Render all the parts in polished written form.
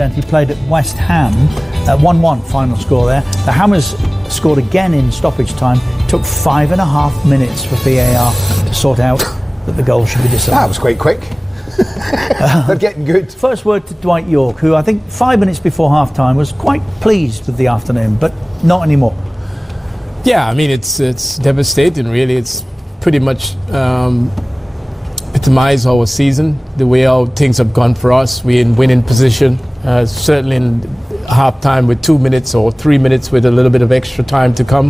incidentally played at West Ham, 1-1 final score there. The Hammers scored again in stoppage time. It took 5.5 minutes for VAR to sort out that the goal should be disallowed. That was quite quick. They're getting good. First word to Dwight York, who I think 5 minutes before half-time was quite pleased with the afternoon, but not anymore. Yeah, I mean, it's devastating, really. It's pretty much epitomized our season, the way how things have gone for us. We're in winning position, certainly in half-time with 2 minutes or 3 minutes with a little bit of extra time to come.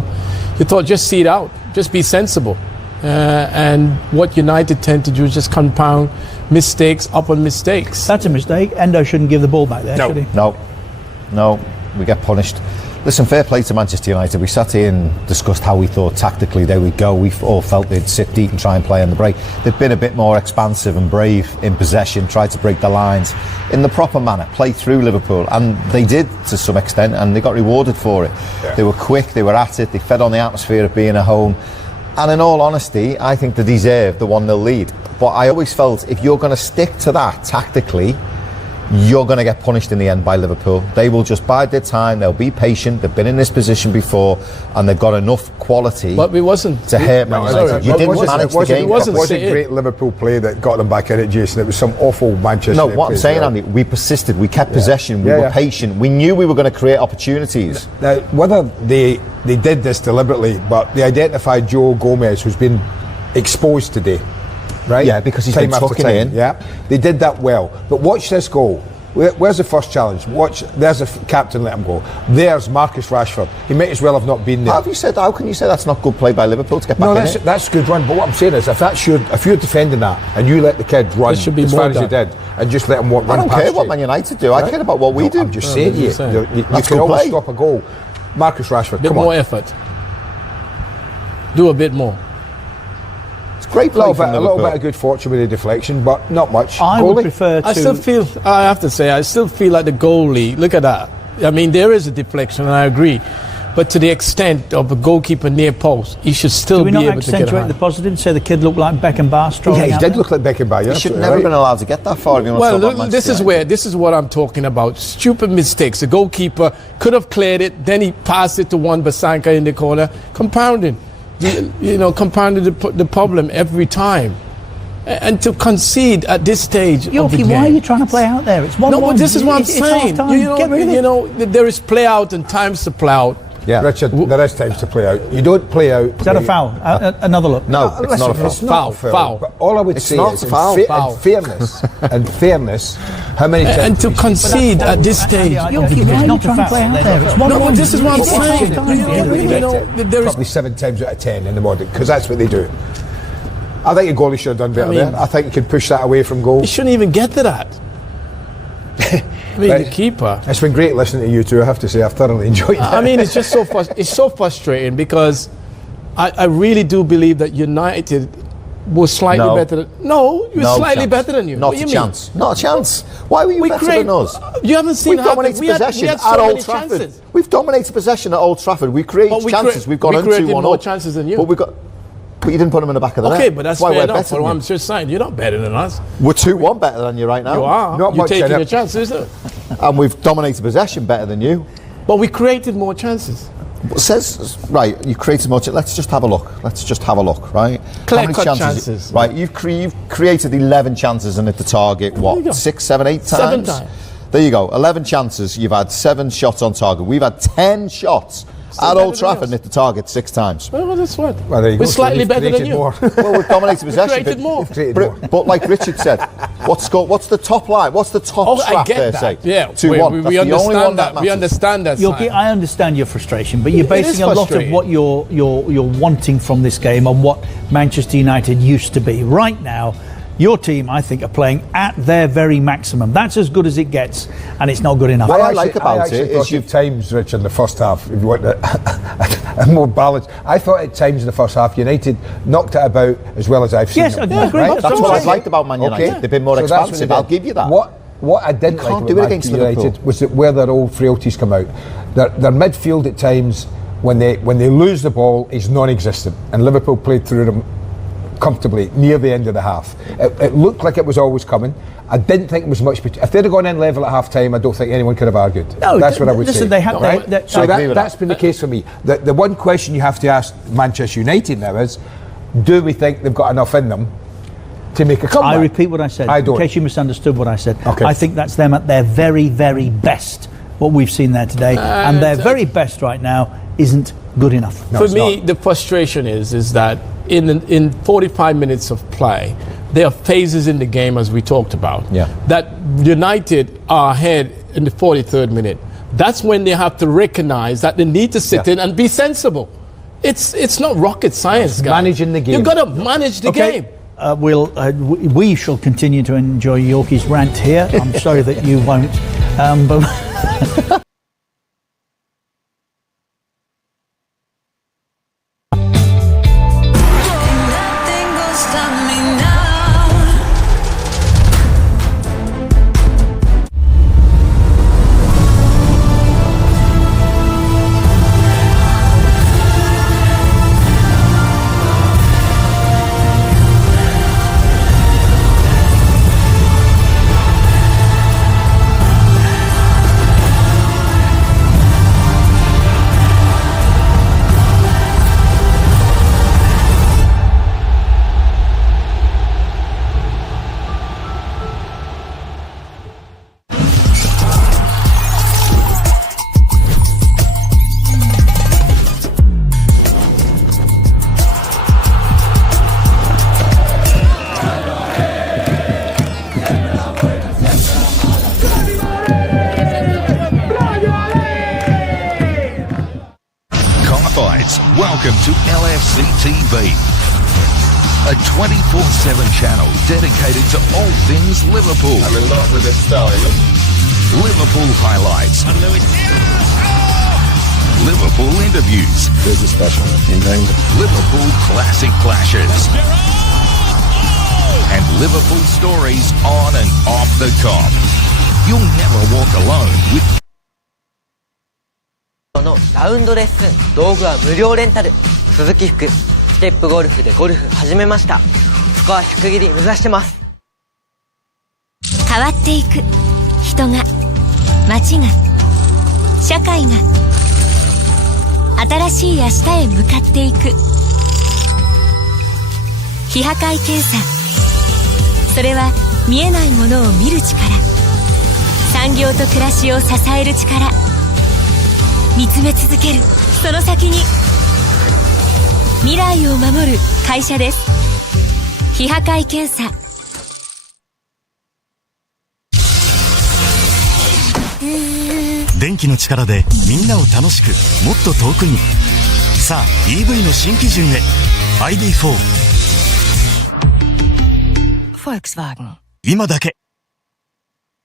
You thought, just see it out, just be sensible. And what United tend to do is just compound mistakes upon mistakes. That's a mistake. Endo shouldn't give the ball back there, should he? No, we get punished. Listen, fair play to Manchester United. We sat here and discussed how we thought tactically they would go. We all felt they'd sit deep and try and play on the break. They've been a bit more expansive and brave in possession, tried to break the lines in the proper manner, play through Liverpool, and they did to some extent, and they got rewarded for it. Yeah. They were quick, they were at it, they fed on the atmosphere of being at home. And in all honesty, I think they deserve the 1-0 lead. But I always felt if you're going to stick to that tactically, you're going to get punished in the end by Liverpool. They will just bide their time, they'll be patient, they've been in this position before, and they've got enough quality to hurt Man United. You didn't manage the game. It wasn't great Liverpool play that got them back in it, Jason. It was some awful Manchester. No, what I'm saying, Andy, we persisted, we kept possession, we were patient, we knew we were going to create opportunities. Now, whether they did this deliberately, but they identified Joe Gomez, who's been exposed today. Right? Yeah, because he's been tucking in. Yeah, they did that well. But watch this goal. Where's the first challenge? There's a captain let him go. There's Marcus Rashford. He might as well have not been there. How can you say that's not good play by Liverpool to get back in it? That's good run. But what I'm saying is, if you're defending that and you let the kid run as far as he did and just let him run past you. I don't care what Man United do. Right? I care about what we do. I'm just saying to you, you can always stop a goal. Marcus Rashford, come on. More effort. Do a bit more. Great play from a little bit of good fortune with the deflection, but not much. I would prefer to... I still feel like the goalie, look at that. I mean, there is a deflection, and I agree. But to the extent of a goalkeeper near post, he should still be able to get a hand. Do we not accentuate the positive and say the kid looked like Beckenbauer strolling out? Yeah, he did look like Beckenbauer. He should never have been allowed to get that far. This is what I'm talking about. Stupid mistakes. The goalkeeper could have cleared it, then he passed it to Wan-Bissaka in the corner, compounding. Compounded the problem every time. And to concede at this stage of the game. Why are you trying to play out there? It's 1-1. No, but this is what I'm saying. Get rid of it. There is play out and times to play out. Yeah, Richard, there is times to play out. You don't play out. Is that a foul? Another look. No, it's not a foul. It's not a foul. But all I would say is, in fairness, how many times? And to concede at this stage. Why are you trying to play out there? It's 1-1. No, but this is what I'm saying. There is probably 7 times out of 10 in the modern, because that's what they do. I think your goalie should have done better there. I think you could push that away from goal. He shouldn't even get to that. The keeper. It's been great listening to you two, I have to say. I've thoroughly enjoyed it. I mean, it's just so frustrating because I really do believe that United was slightly better better than you. Not a chance. Not a chance. Why were you better than us? You haven't seen We've dominated possession at Old Trafford. We've dominated possession at Old Trafford. We created chances. We've gone on 2-1 more chances than you. But you didn't put them in the back of the net. Okay, but that's fair enough. But I'm just saying, you're not better than us. We're 2-1 better than you right now. You are. You're taking your chances, isn't it? And we've dominated possession better than you. But we created more chances. You created more chances. Let's just have a look. Right? Clear-cut chances. Right, you've created 11 chances and hit the target, 6, 7, 8 times? 7 times. There you go, 11 chances, you've had 7 shots on target. We've had 10 shots. At Old Trafford and hit the target 6 times. Well, that's what. We're slightly better than you. Well, we've dominated possession. Created more. But like Richard said, what's the top line? What's the top strap there, say? Yeah, 2-1. We understand that. We understand that. I understand your frustration, but you're basing a lot of what you're wanting from this game on what Manchester United used to be. Right now, your team, I think, are playing at their very maximum. That's as good as it gets, and it's not good enough. What I like about it is you've times, Rich, in the first half, if you want a more balance. I thought at times in the first half, United knocked it about as well as I've seen. Yes, I agree. Right? That's what I've liked about Man United. Okay. They've been more expansive. I'll give you that. What I didn't like about Manchester United was that where their old frailties come out. Their midfield at times, when they lose the ball, is non-existent, and Liverpool played through them comfortably near the end of the half. It looked like it was always coming. I didn't think it was much. If they'd have gone in level at half time, I don't think anyone could have argued. No, that's what I would say. They have, right? So that's been that. the case for me. The one question you have to ask Manchester United now is, do we think they've got enough in them to make a comeback? I repeat what I said. I don't. In case you misunderstood what I said. Okay. I think that's them at their very, very best, what we've seen there today. And their very best right now isn't good enough. No, for me, the frustration is that in 45 minutes of play, there are phases in the game, as we talked about, that United are ahead in the 43rd minute. That's when they have to recognize that they need to sit in and be sensible. It's not rocket science, guys. Managing the game. You've got to manage the game. We shall continue to enjoy Yorkie's rant here. I'm sorry that you won't. But Welcome to LFC TV, a 24/7 channel dedicated to all things Liverpool. I'm in love with this style. Liverpool highlights. Liverpool interviews. There's a special in England. Liverpool classic clashes. And Liverpool stories on and off the cop. You'll never walk alone with のラウンドレッスン、道具は無料レンタル。鈴木福、ステップゴルフでゴルフ始めました。スコア100切り目指してます。変わっていく人が、街が、社会が、新しい明日へ向かっていく。非破壊検査、それは見えないものを見る力、産業と暮らしを支える力、見つめ続けるその先に未来を守る会社です。非破壊検査。電気の力でみんなを楽しくもっと遠くに。さあ EV の新基準へ ID4 Volkswagen。今だけ。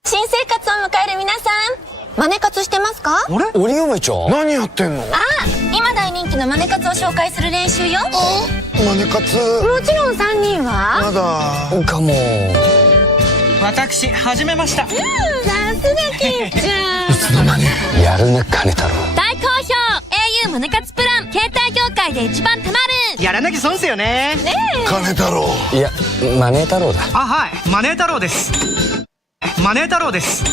新生活を迎える皆さん、マネ活してますか？あれ？織嫁ちゃん何やってんの？ああ、今大人気のマネ活を紹介する練習よ。マネ活もちろん3人はまだかも。私始めました。さすがケンちゃん。いつの間にやるね金太郎。大好評 au マネ活プラン、携帯業界で一番たまる。やらなきゃ損っすよね。ねえ、金太郎。いやマネ太郎だ。あ、はい、マネ太郎です。マネ太郎です。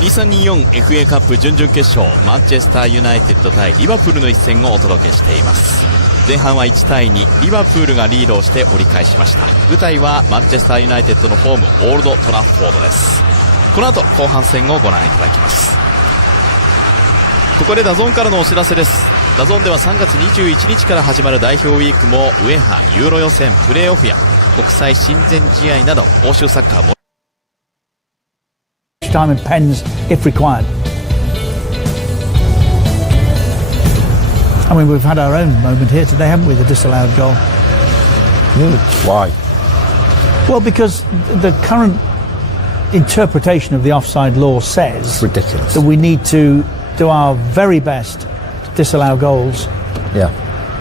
2324FA カップ準々決勝、マンチェスターユナイテッド対リバプールの一戦をお届けしています。前半は1対2、リバプールがリードをして折り返しました。舞台はマンチェスターユナイテッドのホーム、オールドトラッフォードです。この後後半戦をご覧いただきます。ここでダゾーンからのお知らせです。ダゾーンでは3月21日から始まる代表ウィークもウェハユーロ予選プレーオフや国際親善試合など欧州サッカーもtime and pens if required. I mean, we've had our own moment here today, haven't we? The disallowed goal. Why? Well, because the current interpretation of the offside law says ridiculous that we need to do our very best to disallow goals. Yeah.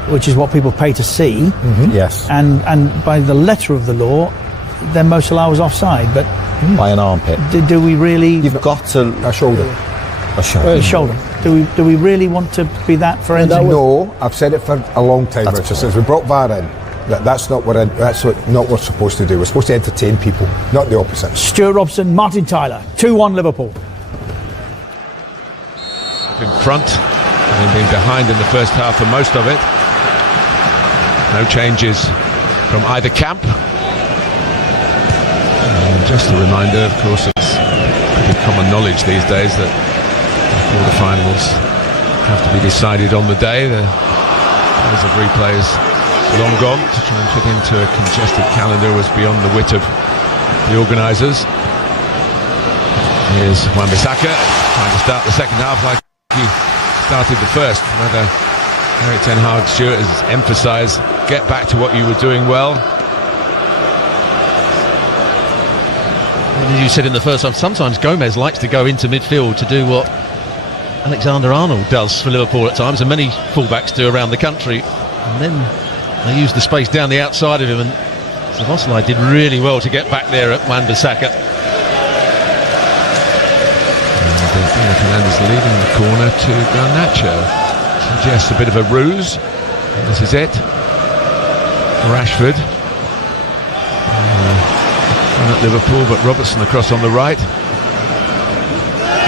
Which is what people pay to see. Yes. And by the letter of the law, then Mo Salah was offside. But by an armpit. Do we really? You've got to a shoulder. A shoulder. A shoulder. Do we really want to be that forensic? No, I've said it for a long time, Richard. Since we brought VAR in, that's not what we're supposed to do. We're supposed to entertain people, not the opposite. Stuart Robson, Martin Tyler, 2-1 Liverpool. In front, having been behind in the first half for most of it. No changes from either camp. And just a reminder, of course, it's pretty common knowledge these days that quarterfinals have to be decided on the day. The days of replays long gone. To try and fit into a congested calendar was beyond the wit of the organisers. Here's Wan-Bissaka trying to start the second half like he started the first. Whether Erik ten Hag Stuart has emphasised, get back to what you were doing well. As you said in the first half, sometimes Gomez likes to go into midfield to do what Alexander-Arnold does for Liverpool at times, and many fullbacks do around the country. And then they use the space down the outside of him, and Szoboszlai did really well to get back there at Wan-Bissaka. And Fernandes leaving the corner to Garnacho. Suggests a bit of a ruse. And this is it. Rashford. Run at Liverpool, but Robertson across on the right.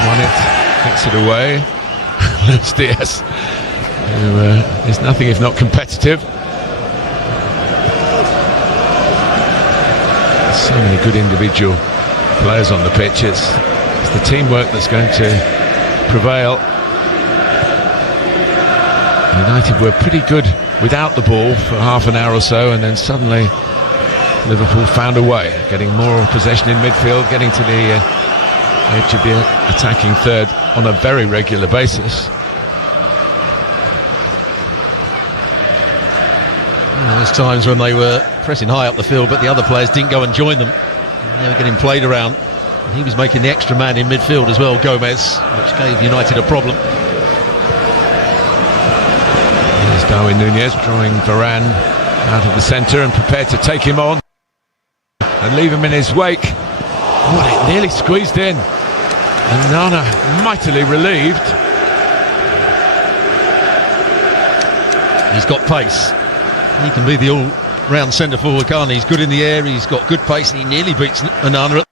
Won it. Kicks it away. Luis Diaz, who is nothing if not competitive. So many good individual players on the pitch. It's the teamwork that's going to prevail. United were pretty good without the ball for half an hour or so, and then suddenly Liverpool found a way, getting more possession in midfield, getting to the edge of the attacking third on a very regular basis. There's times when they were pressing high up the field, but the other players didn't go and join them. They were getting played around. And he was making the extra man in midfield as well, Gomez, which gave United a problem. There's Darwin Núñez drawing Varane out of the centre and prepared to take him on and leave him in his wake. Oh, it nearly squeezed in. And Nana mightily relieved. He's got pace. He can be the all-round centre-forward, can't he? He's good in the air, he's got good pace, and he nearly beats Onana at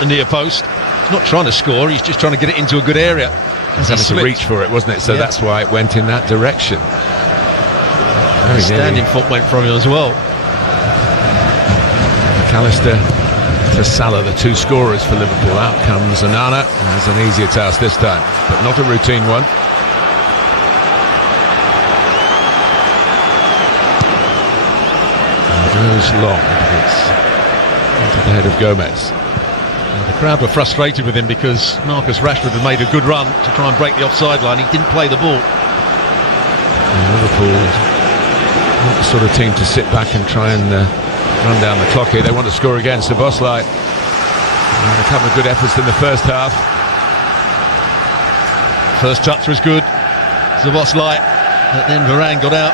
the near post. He's not trying to score, he's just trying to get it into a good area. He's having to reach for it, wasn't it? So that's why it went in that direction. Very standing foot went from him as well. McAllister to Salah, the two scorers for Liverpool. Out comes Onana, and has an easier task this time, but not a routine one. Goes long, it's into the head of Gomez. The crowd were frustrated with him because Marcus Rashford had made a good run to try and break the offside line. He didn't play the ball. And Liverpool not the sort of team to sit back and try and run down the clock here. They want to score again. Szoboszlai had a couple of good efforts in the first half. First touch was good, Szoboszlai, but then Varane got out.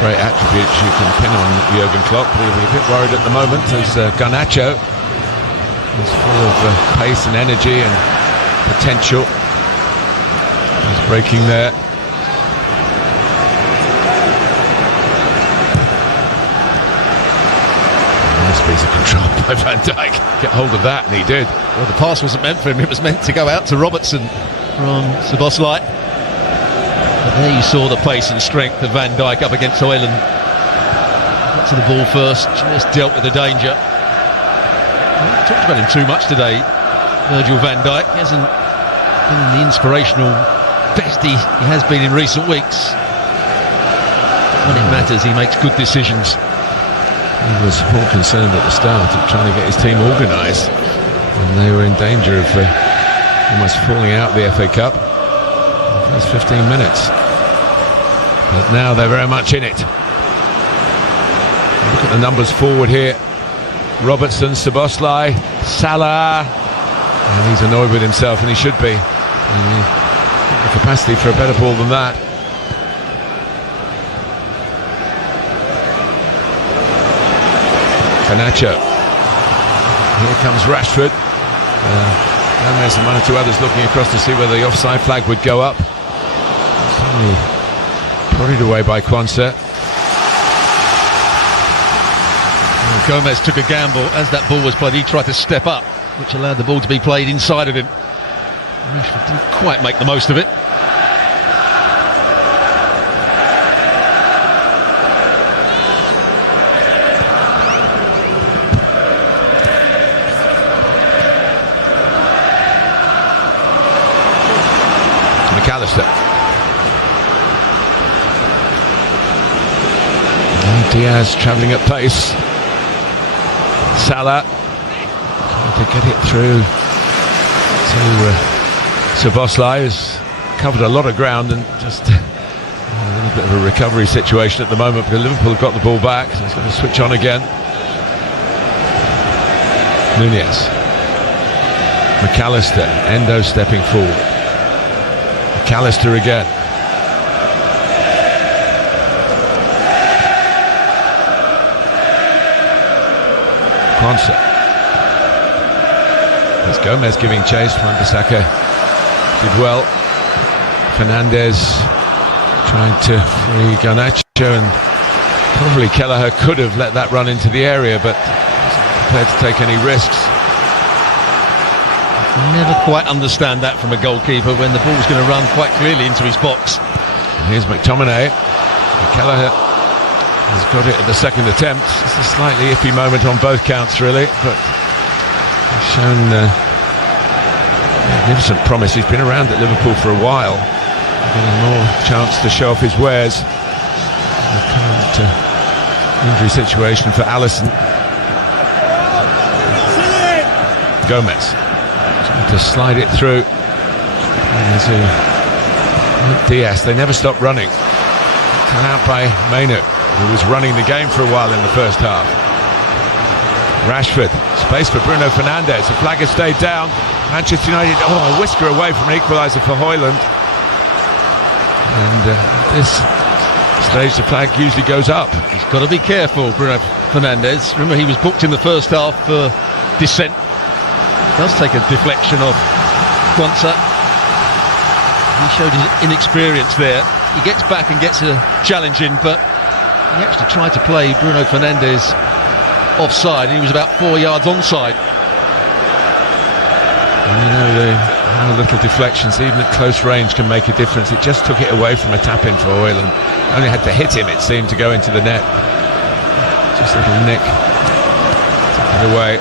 Great attributes you can pin on Jurgen Klopp, but he'll be a bit worried at the moment as Garnacho is full of pace and energy and potential. He's breaking there. Nice piece of control by Van Dijk. Get hold of that, and he did. Well, the pass wasn't meant for him, it was meant to go out to Robertson from Szoboszlai. But there you saw the pace and strength of Van Dijk up against Højlund. Got to the ball first, just dealt with the danger. We talked about him too much today, Virgil van Dijk. He hasn't been the inspirational best he has been in recent weeks. When it matters, he makes good decisions. He was more concerned at the start of trying to get his team organised, and they were in danger of almost falling out of the FA Cup. First 15 minutes, but now they're very much in it. Look at the numbers forward here. Robertson, Szoboszlai, Salah, and he's annoyed with himself, and he should be. The capacity for a better ball than that. Garnacho. Here comes Rashford. Gomez and one or two others looking across to see whether the offside flag would go up. Suddenly prodded away by Quansah. Gomez took a gamble as that ball was played. He tried to step up, which allowed the ball to be played inside of him. Rashford didn't quite make the most of it. McAllister. And Diaz travelling at pace. Salah trying to get it through to Szoboszlai, who's covered a lot of ground and just a little bit of a recovery situation at the moment, because Liverpool have got the ball back, so he's got to switch on again. Nunez. McAllister. Endo stepping forward. McAllister again. Quansah. There's Gomez giving chase. Wan-Bissaka did well. Fernandez trying to free Garnacho, and probably Kelleher could have let that run into the area, but wasn't prepared to take any risks. Never quite understand that from a goalkeeper, when the ball's going to run quite clearly into his box. And here's McTominay. Kelleher has got it at the second attempt. It's a slightly iffy moment on both counts, really, but he's shown magnificent promise. He's been around at Liverpool for a while, getting more chance to show off his wares. The current injury situation for Alisson. Gomez trying to slide it through. Diaz, they never stop running. Cut out by Mainu, who was running the game for a while in the first half. Rashford, space for Bruno Fernandes. The flag has stayed down. Manchester United, a whisker away from an equaliser for Højlund. And at this stage, the flag usually goes up. He's got to be careful, Bruno Fernandes. Remember, he was booked in the first half for dissent. Does take a deflection of Quansah. He showed his inexperience there. He gets back and gets a challenge in, but he actually tried to play Bruno Fernandes offside, and he was about 4 yards onside. And you know how little deflections, even at close range, can make a difference. It just took it away from a tap-in for Højlund. Only had to hit him, it seemed, to go into the net. Just a little nick. Took it away.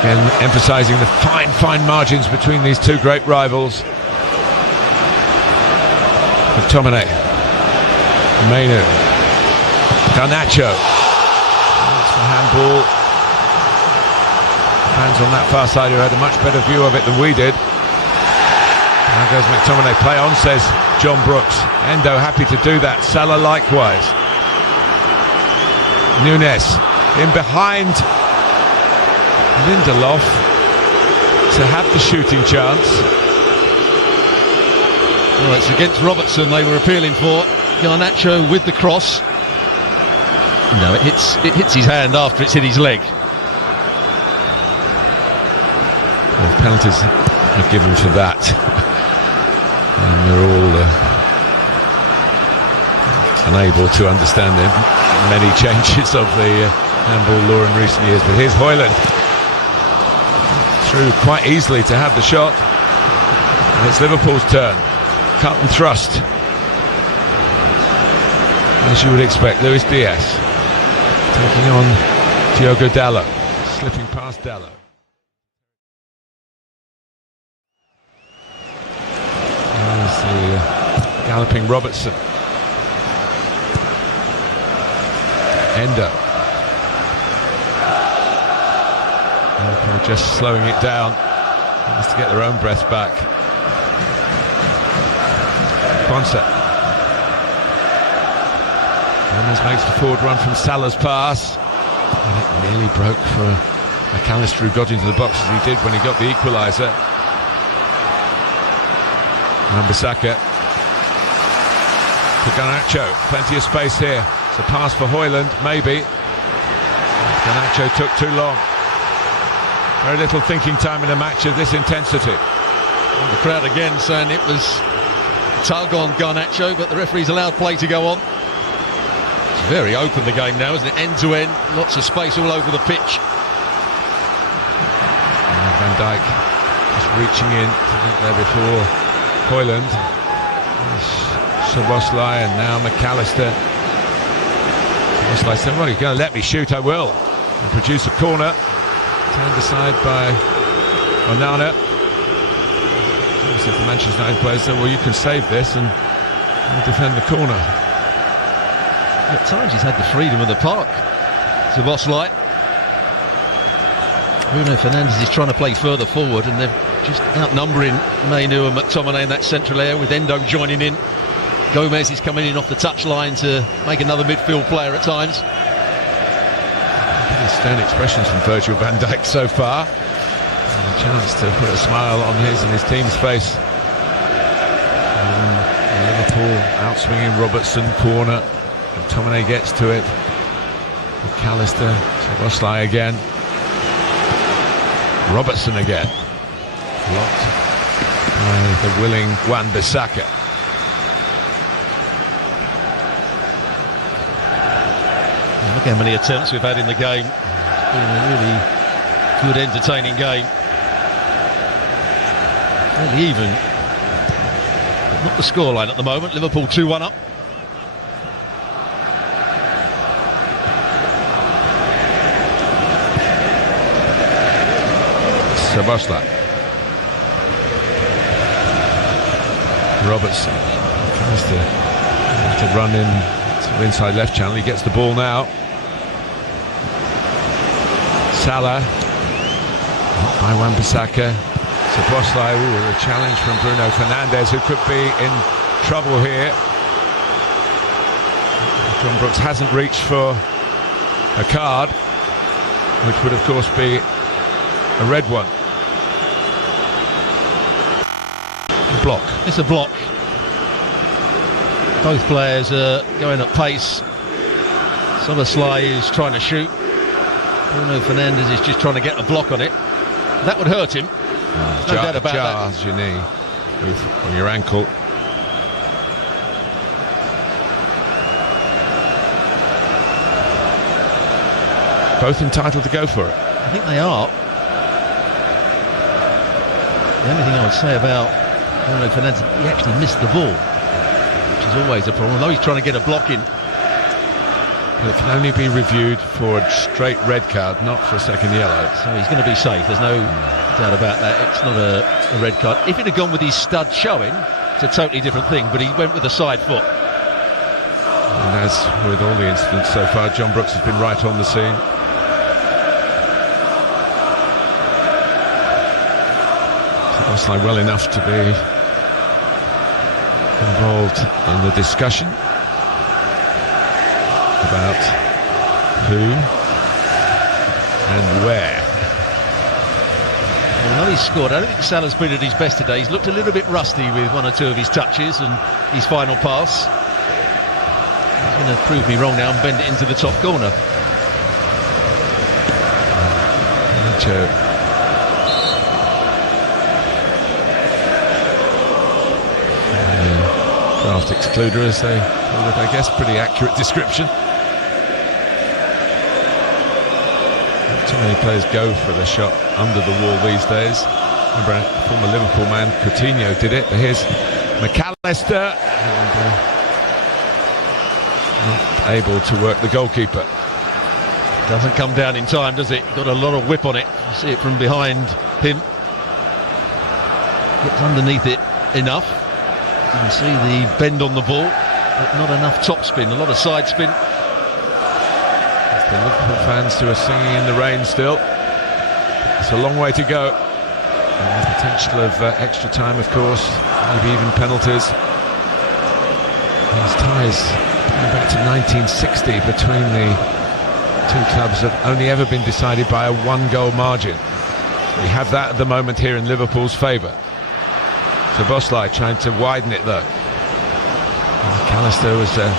Again, emphasising the fine margins between these two great rivals. McTominay. Mainu. Garnacho. That's for handball. Fans on that far side who had a much better view of it than we did. Now goes McTominay. Play on, says John Brooks. Endo happy to do that. Salah likewise. Nunez in behind Lindelof to have the shooting chance. Well, it's against Robertson they were appealing for. Garnacho with the cross. No, it hits his hand after it's hit his leg. Well, penalties are given for that. And they're all unable to understand the many changes of the handball law in recent years. But here's Højlund. Through quite easily to have the shot. And it's Liverpool's turn. Cut and thrust. As you would expect, Luis Diaz taking on Diogo Dalot, slipping past Dalot. There's the galloping Robertson. Endo. Liverpool just slowing it down, just to get their own breath back. Quansah. Gomez makes the forward run from Salah's pass, and it nearly broke for McAllister, who got into the box as he did when he got the equaliser. Wan-Bissaka for Garnacho, plenty of space here. It's a pass for Højlund, maybe. Garnacho took too long. Very little thinking time in a match of this intensity. And the crowd again saying it was tug on Garnacho, but the referee's allowed play to go on. It's very open, the game now, isn't it? End to end, lots of space all over the pitch. And Van Dijk just reaching in to get there before Højlund. Szoboszlai and now McAllister. Szoboszlai said, well, you're going to let me shoot, I will. And produce a corner. Turned aside by Onana. So the Manchester United players said, well, you can save this and defend the corner. At times he's had the freedom of the park. Szoboszlai. Bruno Fernandes is trying to play further forward, and they're just outnumbering Mainu and McTominay in that central area, with Endo joining in. Gomez is coming in off the touchline to make another midfield player at times. Stern expressions from Virgil van Dijk so far. And a chance to put a smile on his and his team's face. And Liverpool outswinging Robertson, corner. McTominay gets to it. McAllister, Szoboszlai again. Robertson again. Blocked by the willing Wan-Bissaka. Look how many attempts we've had in the game. It's been a really good, entertaining game. Fairly even. But not the scoreline at the moment. Liverpool 2-1 up. Szoboszlai. Robertson tries to run in to inside left channel. He gets the ball now. Salah by Wan-Bissaka. Szoboszlai, a challenge from Bruno Fernandes, who could be in trouble here. John Brooks hasn't reached for a card, which would of course be a red one. A block. It's a block. Both players are going at pace. Szoboszlai is trying to shoot. Bruno Fernandes is just trying to get a block on it. That would hurt him. No doubt about that. Jars your knee on your ankle. Both entitled to go for it. I think they are. The only thing I would say about Bruno Fernandes, he actually missed the ball, which is always a problem, although he's trying to get a block in. It can only be reviewed for a straight red card, not for a second yellow. So he's going to be safe, there's no doubt about that. It's not a red card. If he'd have gone with his stud showing, it's a totally different thing, but he went with the side foot. And as with all the incidents so far, John Brooks has been right on the scene. Szoboszlai well enough to be involved in the discussion about who and where. Although he's scored, I don't think Salah's been at his best today. He's looked a little bit rusty with one or two of his touches and his final pass. He's going to prove me wrong now and bend it into the top corner. Draft excluder, as they call it, I guess. Pretty accurate description. Too many players go for the shot under the wall these days. Remember, former Liverpool man Coutinho did it, but here's McAllister, and not able to work the goalkeeper. Doesn't come down in time, does it? Got a lot of whip on it. You see it from behind him. Gets underneath it enough. You can see the bend on the ball, but not enough top spin, a lot of side spin. The Liverpool fans who are singing in the rain still. It's a long way to go. And the potential of extra time, of course, maybe even penalties. These ties going back to 1960 between the two clubs have only ever been decided by a one-goal margin. We have that at the moment here in Liverpool's favour. Szoboszlai trying to widen it though. McAllister was a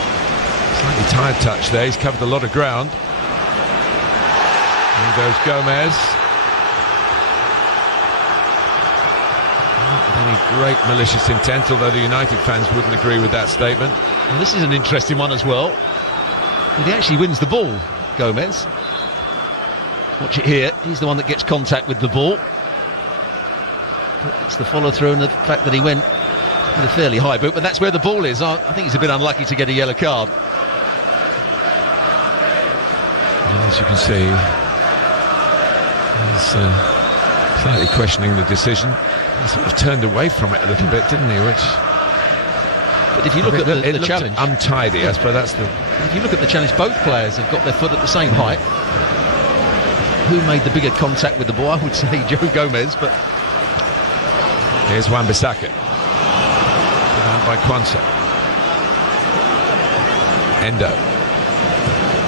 slightly tired touch there. He's covered a lot of ground. There goes Gomez. Not any great malicious intent, although the United fans wouldn't agree with that statement. Well, this is an interesting one as well. But he actually wins the ball, Gomez. Watch it here. He's the one that gets contact with the ball. But it's the follow-through and the fact that he went with a fairly high boot, but that's where the ball is. I think he's a bit unlucky to get a yellow card. As you can see, he's slightly questioning the decision. He sort of turned away from it a little bit, didn't he? But if you look at the challenge, untidy. I suppose that's the. If you look at the challenge, both players have got their foot at the same height. Who made the bigger contact with the ball? I would say Joe Gomez, but here's Wan-Bissaka. Out by Kwanzaa. Endo.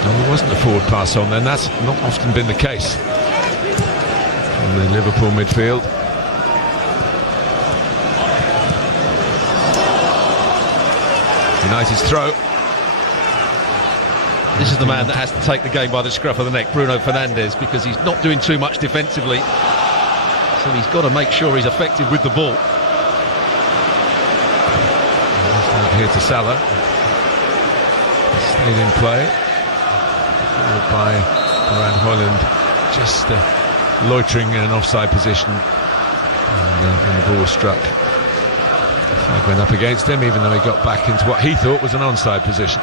No, there wasn't a forward pass on then. That's not often been the case in the Liverpool midfield. United's throw. This is the man that has to take the game by the scruff of the neck, Bruno Fernandes, because he's not doing too much defensively. So he's got to make sure he's effective with the ball. Here to Salah. Stayed in play. Followed by Van Hooiland, just loitering in an offside position. And the ball was struck. The flag went up against him, even though he got back into what he thought was an onside position.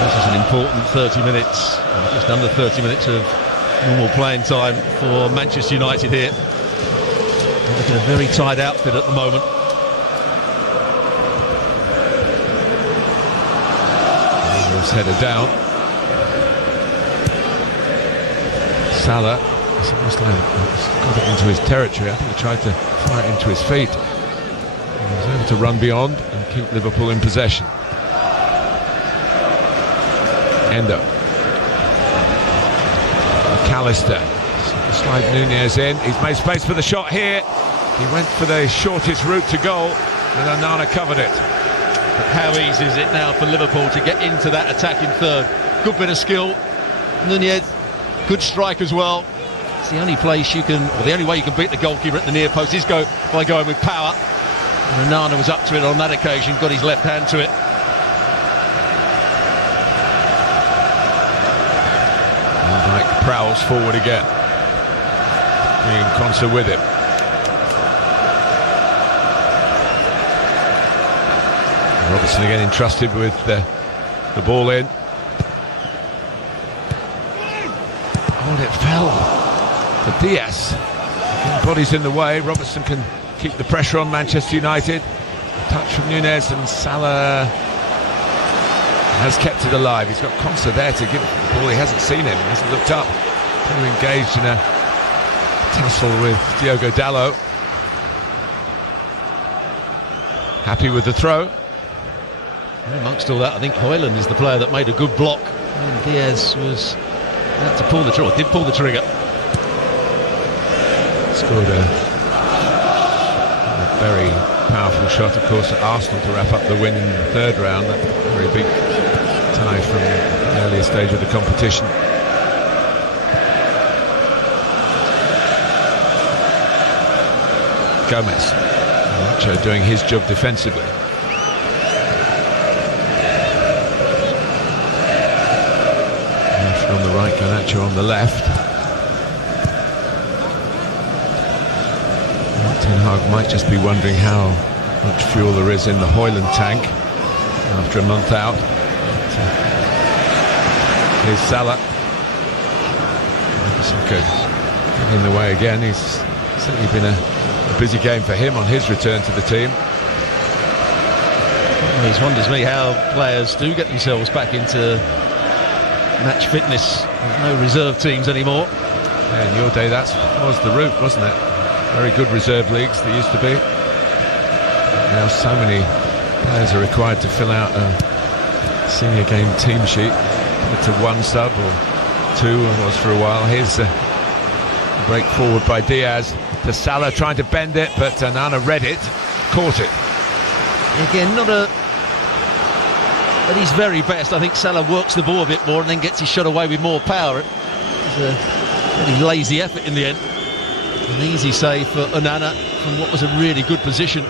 This is an important 30 minutes, just under 30 minutes of normal playing time for Manchester United here. Looking at a very tight outfit at the moment. Wolves header down. Salah has almost got it into his territory. I think he tried to fly it into his feet. He was able to run beyond and keep Liverpool in possession. Endo. McAllister. Slide Nunez in. He's made space for the shot here. He went for the shortest route to goal, and Onana covered it. But how easy is it now for Liverpool to get into that attacking third? Good bit of skill. Nunez, good strike as well. It's the only place you can, or the only way you can beat the goalkeeper at the near post is by going with power. And Onana was up to it on that occasion, got his left hand to it. Prowls forward again, bringing Kwanzaa with him. Robertson again entrusted with the ball in. Oh, and it fell to Diaz. Bodies in the way. Robertson can keep the pressure on Manchester United. Touch from Nunez, and Salah has kept it alive. He's got Kwanzaa there to give the ball. He hasn't seen him. He hasn't looked up. He's engaged in a tussle with Diogo Dalot. Happy with the throw. And amongst all that, I think Hooiland is the player that made a good block. And Diaz was about to pull the trigger, did pull the trigger. Scored a very powerful shot, of course, at Arsenal to wrap up the win in the third round. That very big tie from the earlier stage of the competition. Gomez, Nacho doing his job defensively. Nacho on the right, Garnacho on the left. Ten Hag might just be wondering how much fuel there is in the Hooiland tank after a month out. Here's Salah. Good. In the way again. He's certainly been a busy game for him on his return to the team. Well, it wonders me how players do get themselves back into match fitness. There's no reserve teams anymore. Yeah, in your day that was the route, wasn't it? Very good reserve leagues there used to be. Now so many players are required to fill out a senior game team sheet to one sub or two, it was for a while. Here's a break forward by Diaz to Salah, trying to bend it, but Onana read it, caught it. Again, not a at his very best. I think Salah works the ball a bit more and then gets his shot away with more power. It's a very lazy effort in the end. An easy save for Onana from what was a really good position.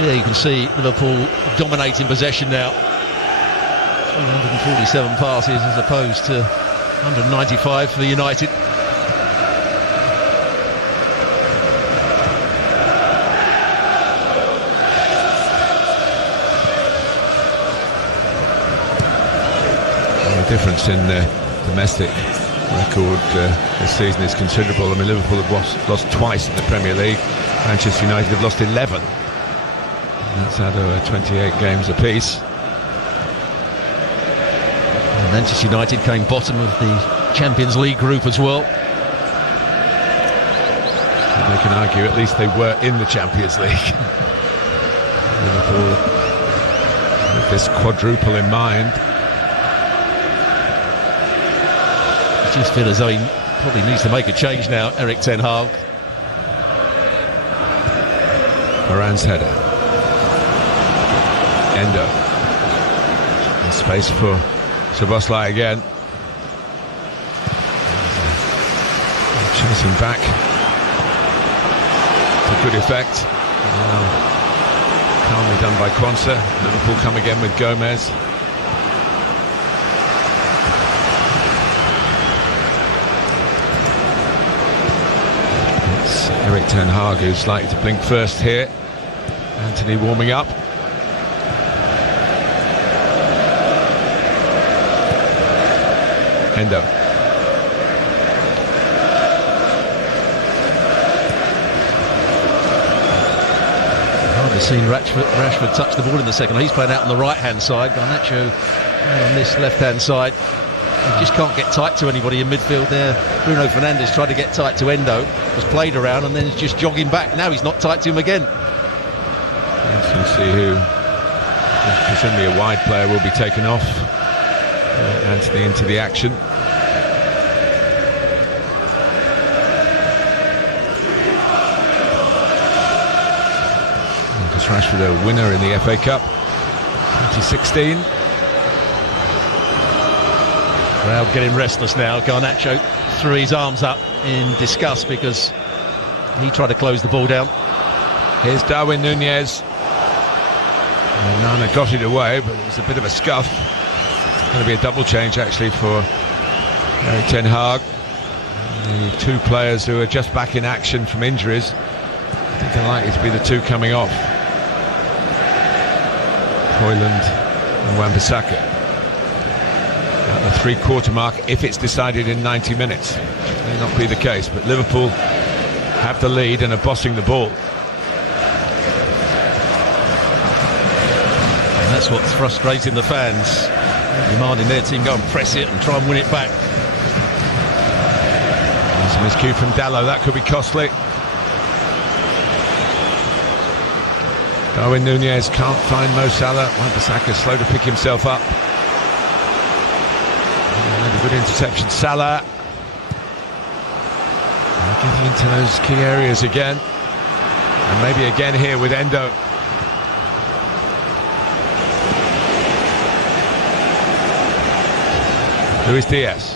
Yeah, you can see Liverpool dominating possession now. 347 passes as opposed to 195 for United. The difference in the domestic record this season is considerable. I mean, Liverpool have lost twice in the Premier League. Manchester United have lost 11. That's out of 28 games apiece. And Manchester United came bottom of the Champions League group as well. So they can argue at least they were in the Champions League. Liverpool with this quadruple in mind. I just feel as though he probably needs to make a change now, Erik ten Hag. Varane's header. Endo. And space for Szoboszlai again. Chasing back to good effect. Calmly done by Quansah. Liverpool come again with Gomez. It's Erik ten Hag who's likely to blink first here. Anthony warming up. Endo. Hardly seen Rashford touch the ball in the second. He's playing out on the right-hand side. Garnacho on this left-hand side. He just can't get tight to anybody in midfield there. Bruno Fernandes tried to get tight to Endo, was played around and then is just jogging back. Now he's not tight to him again. Let's see who, presumably a wide player, will be taken off. Anthony into the action. Marcus Rashford, a winner in the FA Cup 2016. Crowd getting restless now. Garnacho threw his arms up in disgust because he tried to close the ball down. Here's Darwin Núñez. Nana got it away, but it was a bit of a scuff. It's going to be a double change actually for Erik ten Hag. The two players who are just back in action from injuries, I think are likely to be the two coming off. Højlund and Wan-Bissaka. At the three-quarter mark, if it's decided in 90 minutes. May not be the case, but Liverpool have the lead and are bossing the ball. And that's what's frustrating the fans, demanding their team go and press it and try and win it back. There's a miscue from Dalot, that could be costly. Darwin Núñez can't find Mo Salah. Wan-Bissaka slow to pick himself up. And a good interception, Salah. Getting into those key areas again. And maybe again here with Endo. Luis Diaz.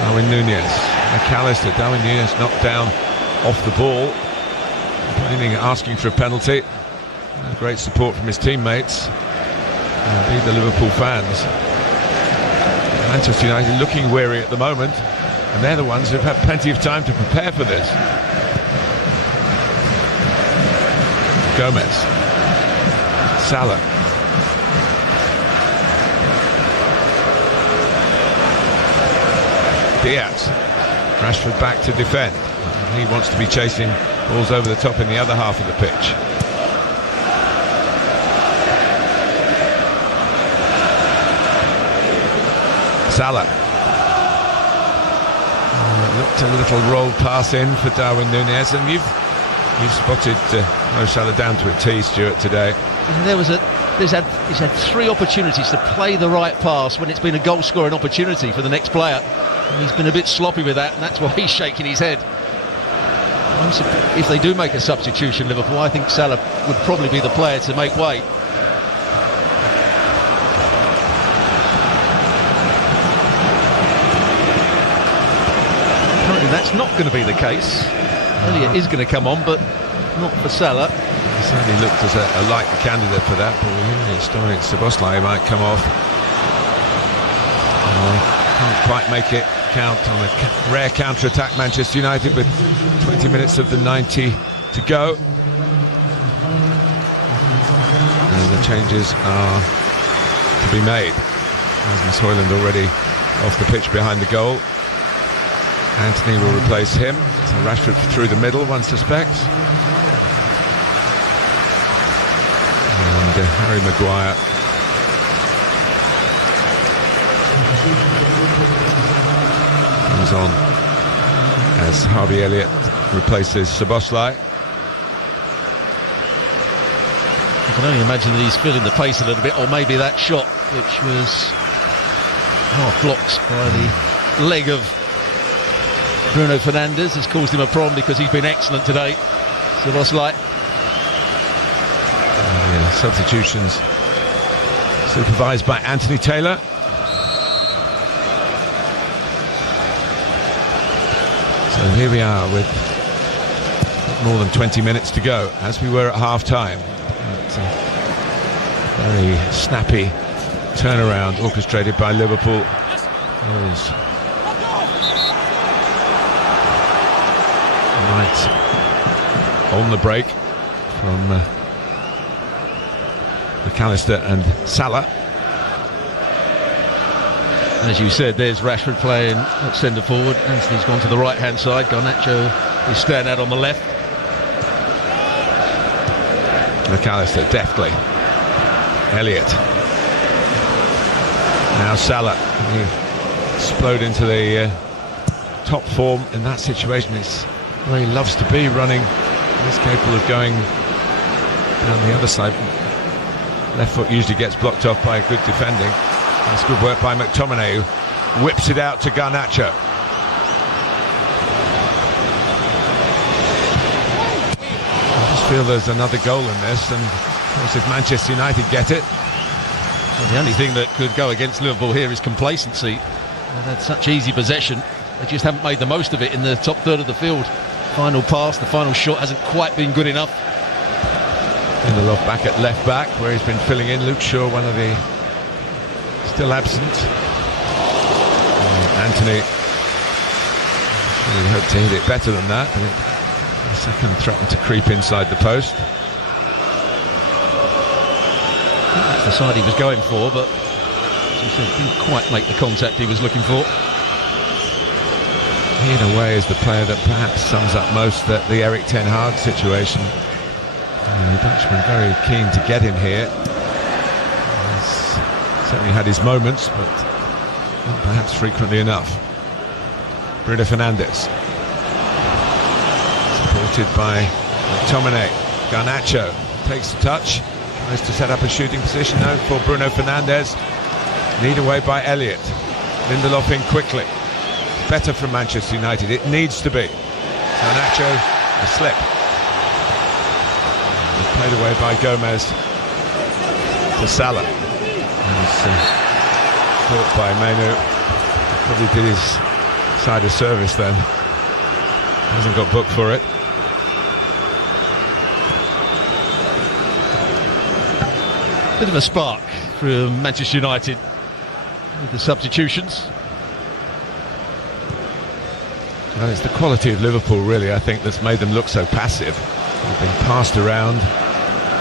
Darwin Núñez. McAllister. Darwin Núñez knocked down off the ball. Asking for a penalty. Great support from his teammates. Indeed the Liverpool fans. Manchester United looking weary at the moment, and they're the ones who've had plenty of time to prepare for this. Gomez. Salah. Diaz. Rashford back to defend. He wants to be chasing balls over the top in the other half of the pitch. Salah. Looked a little roll pass in for Darwin Núñez, and you've spotted Mo Salah down to a tee, Stuart, today. And he's had three opportunities to play the right pass when it's been a goal scoring opportunity for the next player. And he's been a bit sloppy with that, and that's why he's shaking his head. If they do make a substitution, Liverpool, I think Salah would probably be the player to make way. Apparently that's not going to be the case. Elliott is going to come on, but not for Salah. He certainly looked as a likely candidate for that, but historic Szoboszlai might come off. Can't quite make it count on a rare counter-attack, Manchester United, with 20 minutes of the 90 to go. And the changes are to be made. Rasmus Højlund already off the pitch behind the goal. Anthony will replace him. So Rashford through the middle, one suspects. And Harry Maguire comes on as Harvey Elliott replaces Szoboszlai. You can only imagine that he's feeling the pace a little bit, or maybe that shot, which was half blocked by the leg of Bruno Fernandes, has caused him a problem because he's been excellent today. Szoboszlai. Substitutions supervised by Anthony Taylor. So here we are with more than 20 minutes to go, as we were at half-time. Very snappy turnaround orchestrated by Liverpool. Right on the break from McAllister and Salah. As you said, there's Rashford playing at centre forward. Anthony's gone to the right hand side. Garnacho is standing out on the left. McAllister deftly. Elliott. Now Salah. He explode into the top form in that situation. It's where he loves to be, running. He's capable of going down the other side. Left foot usually gets blocked off by good defending. That's good work by McTominay, who whips it out to Garnacho. I just feel there's another goal in this, and of course if Manchester United get it... Well, the only thing that could go against Liverpool here is complacency. They've had such easy possession, they just haven't made the most of it in the top third of the field. Final pass, the final shot hasn't quite been good enough. Lindelof back at left back, where he's been filling in. Luke Shaw, one of the still absent. Anthony really hoped to hit it better than that, but the second threatened to creep inside the post. That's the side he was going for, but as you said, didn't quite make the contact he was looking for. He, in a way, is the player that perhaps sums up most the Erik ten Hag situation. The Dutchman very keen to get him here. He's certainly had his moments, but not perhaps frequently enough. Bruno Fernandes, supported by McTominay. Garnacho takes the touch, tries to set up a shooting position now for Bruno Fernandes. Lead away by Elliott. Lindelof in quickly. Better from Manchester United, it needs to be. Garnacho, a slip. Played away by Gomez to Salah. Caught by Menu. Probably did his side of service then. Hasn't got booked for it. Bit of a spark from Manchester United with the substitutions. Well, it's the quality of Liverpool, really, I think, that's made them look so passive. They've been passed around,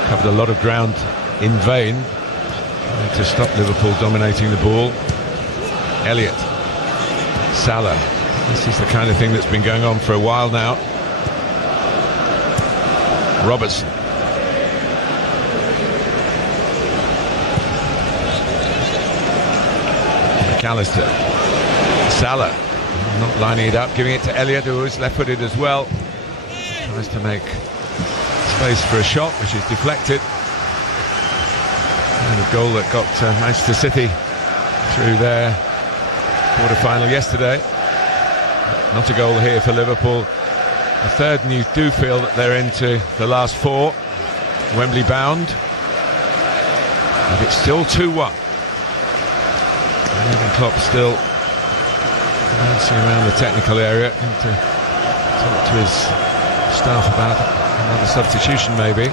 covered a lot of ground in vain, trying to stop Liverpool dominating the ball. Elliott, Salah. This is the kind of thing that's been going on for a while now. Robertson. McAllister. Salah. Not lining it up, giving it to Elliott, who is left-footed as well. Tries to make space for a shot, which is deflected. And a goal that got Manchester City through their quarter-final yesterday. Not a goal here for Liverpool. a third, and you do feel that they're into the last 4, Wembley bound. And it's still 2-1. Jurgen Klopp still bouncing around the technical area, and to talk to his staff about another substitution maybe.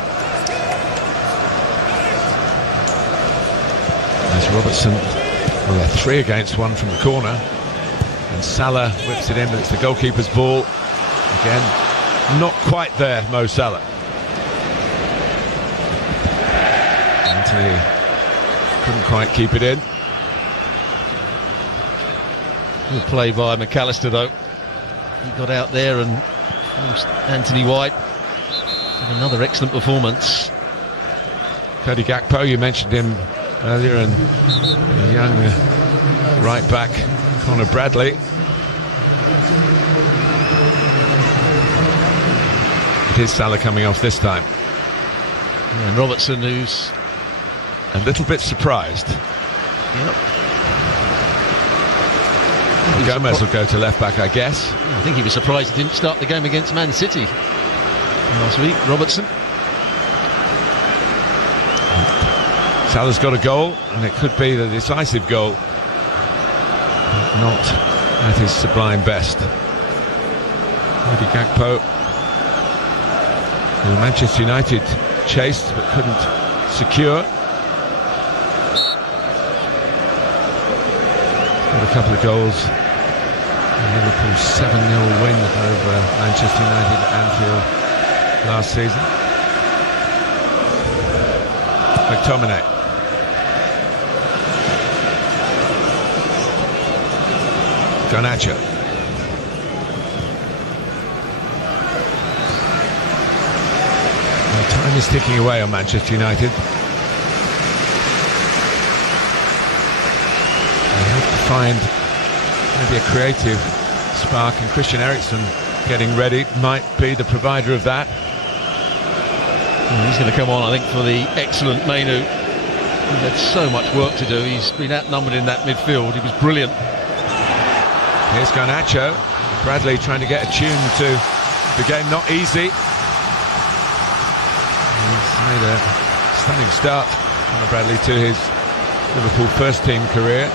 There's Robertson, well, they're 3 against 1 from the corner, and Salah whips it in, but it's the goalkeeper's ball. Again, not quite there, Mo Salah. Anthony couldn't quite keep it in. Good play by McAllister though. He got out there and forced Anthony White. And another excellent performance. Cody Gakpo, you mentioned him earlier, and the young right back Conor Bradley. It is Salah coming off this time. Yeah, and Robertson, who's a little bit surprised. Yep. Gomez will go to left back, I guess. I think he was surprised he didn't start the game against Man City last week. Robertson. Salah's got a goal, and it could be the decisive goal, but not at his sublime best. Cody Gakpo, who Manchester United chased but couldn't secure. Got a couple of goals. Liverpool's 7-0 win over Manchester United at Anfield last season. McTominay. Garnacho. Well, time is ticking away on Manchester United. They have to find maybe a creative spark, and Christian Eriksen getting ready might be the provider of that. Well, he's going to come on, I think, for the excellent Mainu. He had so much work to do. He's been outnumbered in that midfield. He was brilliant. Here's Garnacho. Bradley trying to get a tune to the game. Not easy. He's made a stunning start, Conor Bradley, to his Liverpool first team career.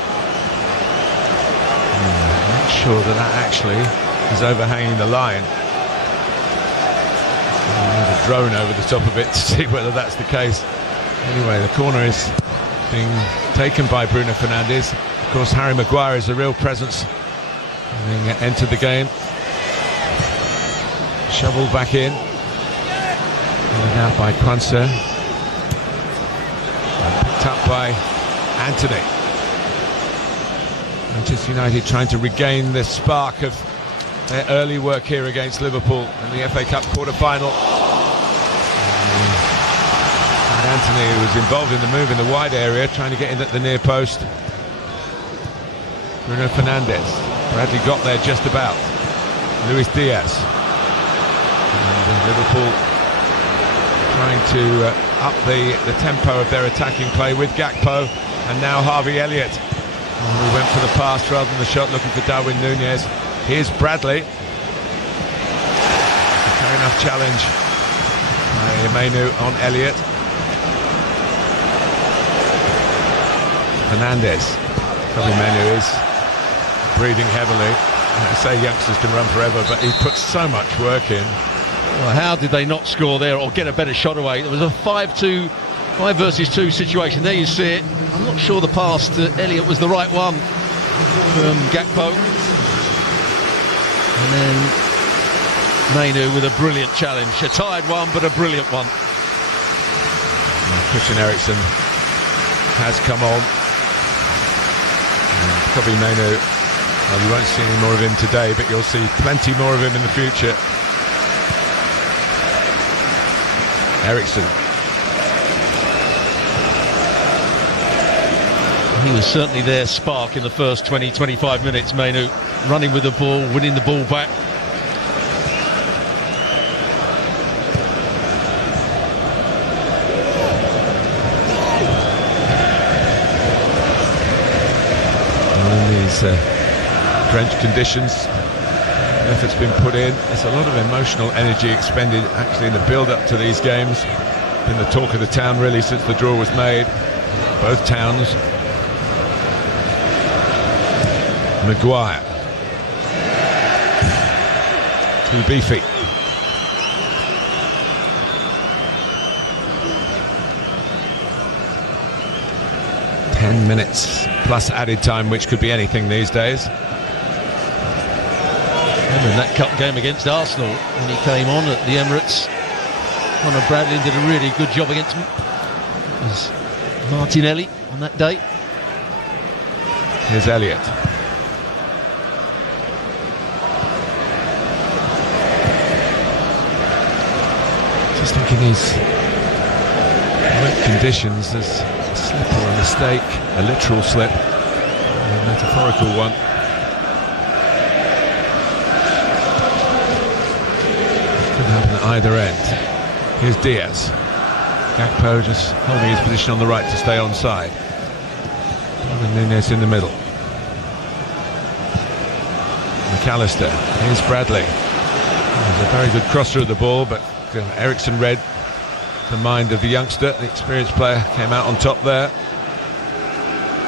I'm not sure that actually is overhanging the line. I need a drone over the top of it to see whether that's the case. Anyway, the corner is being taken by Bruno Fernandes. Of course, Harry Maguire is a real presence, having entered the game. Shoveled back in. Handed out by Kwanzaa. Picked up by Anthony. Manchester United trying to regain the spark of their early work here against Liverpool in the FA Cup quarter-final. And Anthony, who was involved in the move in the wide area, trying to get in at the near post. Bruno Fernandes. Bradley got there just about. Luis Diaz. And Liverpool trying to up the tempo of their attacking play with Gakpo, and now Harvey Elliott. We went for the pass rather than the shot, looking for Darwin Núñez. Here's Bradley. Fair enough challenge by Mainu on Elliott. Fernandes. Probably Mainu is breathing heavily. I say youngsters can run forever, but he puts so much work in. Well, how did they not score there or get a better shot away? There was a 5 versus 2 situation. There you see it. I'm not sure the pass to Elliott was the right one from Gakpo. And then Mainu with a brilliant challenge. A tired one, but a brilliant one. Christian Eriksen has come on. And probably Mainu, well, you won't see any more of him today, but you'll see plenty more of him in the future. Eriksen. He was certainly their spark in the first 20-25 minutes, Mainu, running with the ball, winning the ball back. In these French conditions, effort's been put in. There's a lot of emotional energy expended actually in the build-up to these games. Been the talk of the town really since the draw was made. Both towns. Maguire. Too beefy. Minutes plus added time, which could be anything these days. And in that cup game against Arsenal, when he came on at the Emirates, Conor Bradley did a really good job against him. It was Martinelli on that day. Here's Elliott. Just thinking he's right conditions. There's a slip or a mistake, a literal slip, a metaphorical one. Could happen at either end. Here's Diaz. Gakpo just holding his position on the right to stay onside. And Núñez in the middle. McAllister. Here's Bradley. He's a very good crosser of the ball, but Ericsson read the mind of the youngster. The experienced player came out on top there.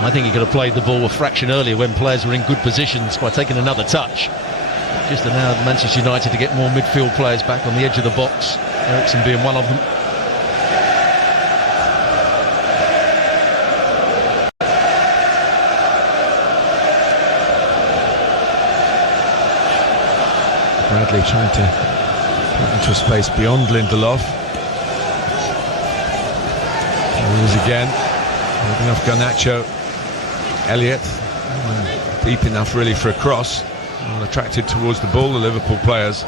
I think he could have played the ball a fraction earlier when players were in good positions by taking another touch. Just allowed Manchester United to get more midfield players back on the edge of the box, Ericsson being one of them. Bradley trying to get into a space beyond Lindelof. There he is again, holding off Garnacho. Elliott, deep enough really for a cross. Well attracted towards the ball, the Liverpool players.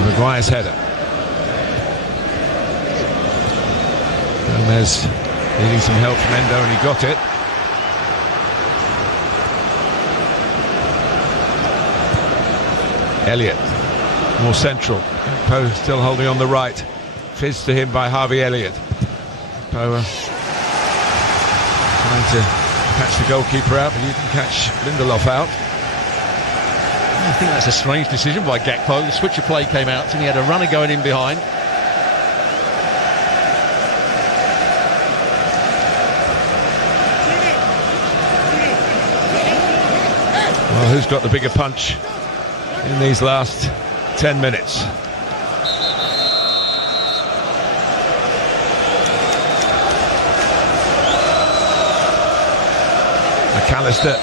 Maguire's header. Gomez needing some help from Endo, and he got it. Elliott, more central. Poe still holding on the right. Fizzed to him by Harvey Elliott. Poe trying to catch the goalkeeper out, but he didn't catch Lindelof out. I think that's a strange decision by Gakpo. The switch of play came out and he had a runner going in behind. Well, who's got the bigger punch in these last 10 minutes? McAllister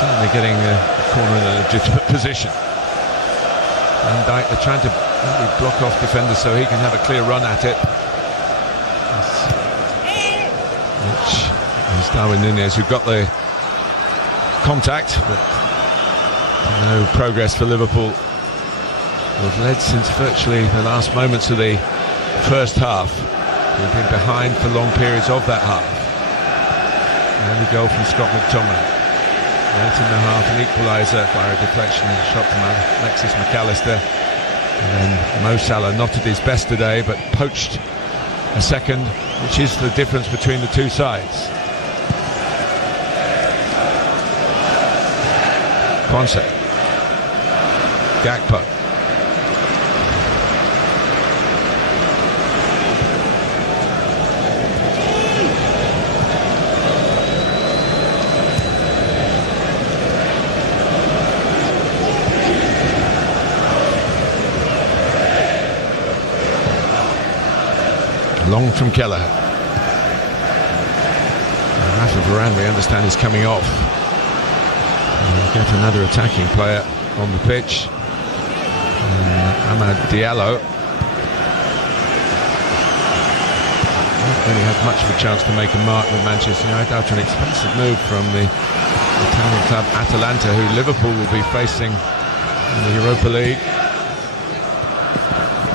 certainly getting the corner in a legitimate position. Van Dijk, they're trying to really block off defenders so he can have a clear run at it. Which is Darwin Núñez, who got the contact, but no progress for Liverpool. They've led since virtually the last moments of the first half. They've been behind for long periods of that half. Early goal from Scott McTominay. Late in the half, an equaliser by a deflection shot from Alexis McAllister. And then Mo Salah not at his best today, but poached a second, which is the difference between the two sides. Quansah. Gakpo. Long from Kelleher. Rafa Varane, we understand, is coming off. We'll get another attacking player on the pitch. Amad Diallo. Not really had much of a chance to make a mark with Manchester United after an expensive move from the Italian club Atalanta, who Liverpool will be facing in the Europa League.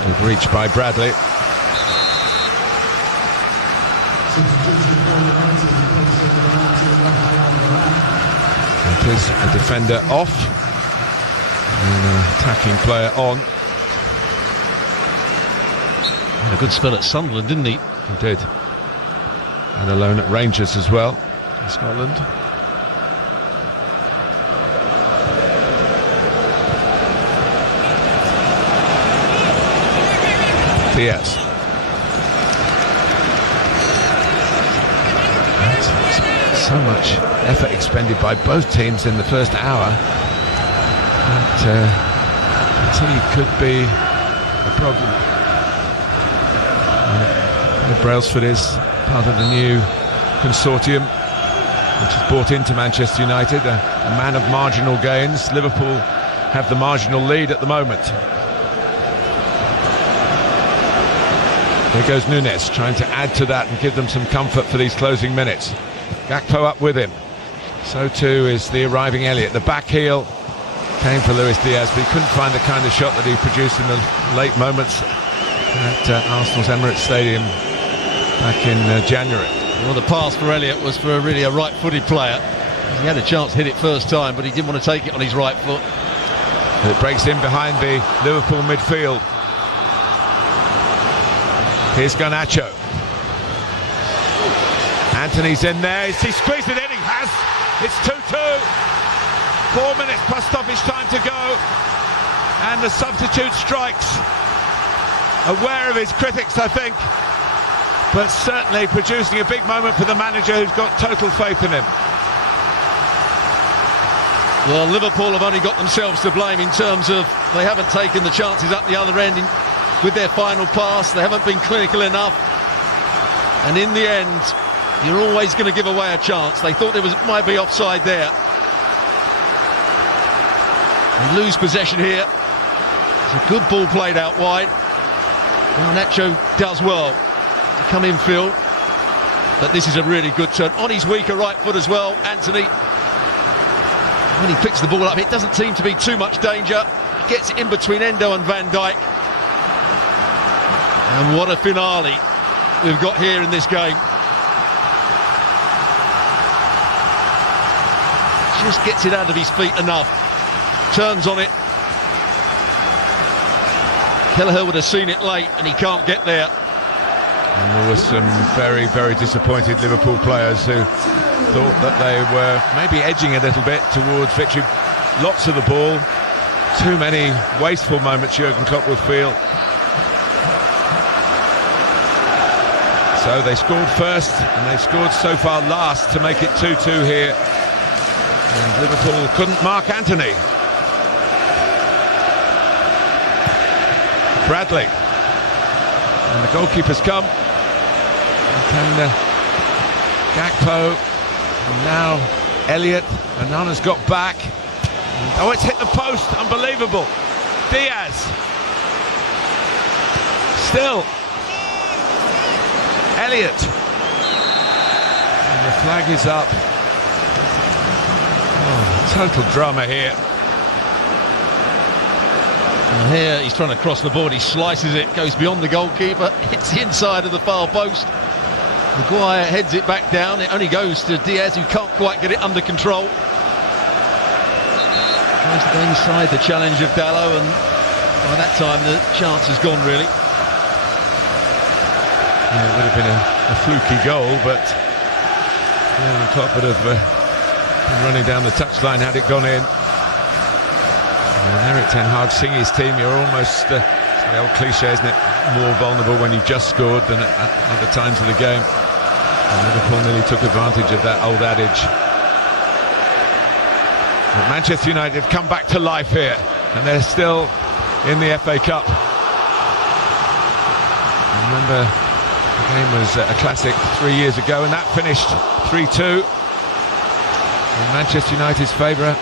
Good reach by Bradley. It is a defender off and an attacking player on. Had a good spell at Sunderland, didn't he? He did. And a loan at Rangers as well, in Scotland. Diaz. So much effort expended by both teams in the first hour that fatigue could be a problem. Brailsford is part of the new consortium which is brought into Manchester United, a man of marginal gains. Liverpool have the marginal lead at the moment. There goes Núñez, trying to add to that and give them some comfort for these closing minutes. Gakpo up with him. So too is the arriving Elliott. The back heel came for Luis Diaz, but he couldn't find the kind of shot that he produced in the late moments at Arsenal's Emirates Stadium back in January. Well, the pass for Elliott was for really a right-footed player. He had a chance to hit it first time, but he didn't want to take it on his right foot. And it breaks in behind the Liverpool midfield. Here's Garnacho. Anthony's in there. Is he squeezed it in? He has. It's 2-2. 4 minutes plus stoppage time to go. And the substitute strikes. Aware of his critics, I think. But certainly producing a big moment for the manager, who's got total faith in him. Well, Liverpool have only got themselves to blame in terms of they haven't taken the chances up the other end with their final pass. They haven't been clinical enough. And in the end, you're always going to give away a chance. They thought there might be offside there. They lose possession here. It's a good ball played out wide. Garnacho does well to come infield. But this is a really good turn. On his weaker right foot as well, Anthony. When he picks the ball up, it doesn't seem to be too much danger. Gets in between Endo and Van Dijk. And what a finale we've got here in this game. Just gets it out of his feet enough. Turns on it. Kelleher would have seen it late and he can't get there. And there were some very, very disappointed Liverpool players who thought that they were maybe edging a little bit towards victory. Lots of the ball. Too many wasteful moments, Jurgen Klopp will feel. So they scored first and they've scored so far last to make it 2-2 here. And Liverpool couldn't mark Anthony. Bradley. And the goalkeeper's come. And Gakpo. And now Elliott. And Nana's got back. Oh, it's hit the post. Unbelievable. Diaz. Still. Elliott. And the flag is up. Oh, total drama here. And here he's trying to cross the board. He slices it, goes beyond the goalkeeper, hits the inside of the far post. Maguire heads it back down. It only goes to Diaz, who can't quite get it under control. Tries to go inside the challenge of Dalot, and by that time the chance has gone, really. Yeah, it would have been a fluky goal, but Jurgen Klopp would have been running down the touchline had it gone in. And Erik ten Hag sing his team, you're almost, it's the old cliche, isn't it, more vulnerable when you've just scored than at other times of the game. And Liverpool nearly took advantage of that old adage. But Manchester United have come back to life here, and they're still in the FA Cup. Remember, the game was a classic 3 years ago, and that finished 3-2 in Manchester United's favour.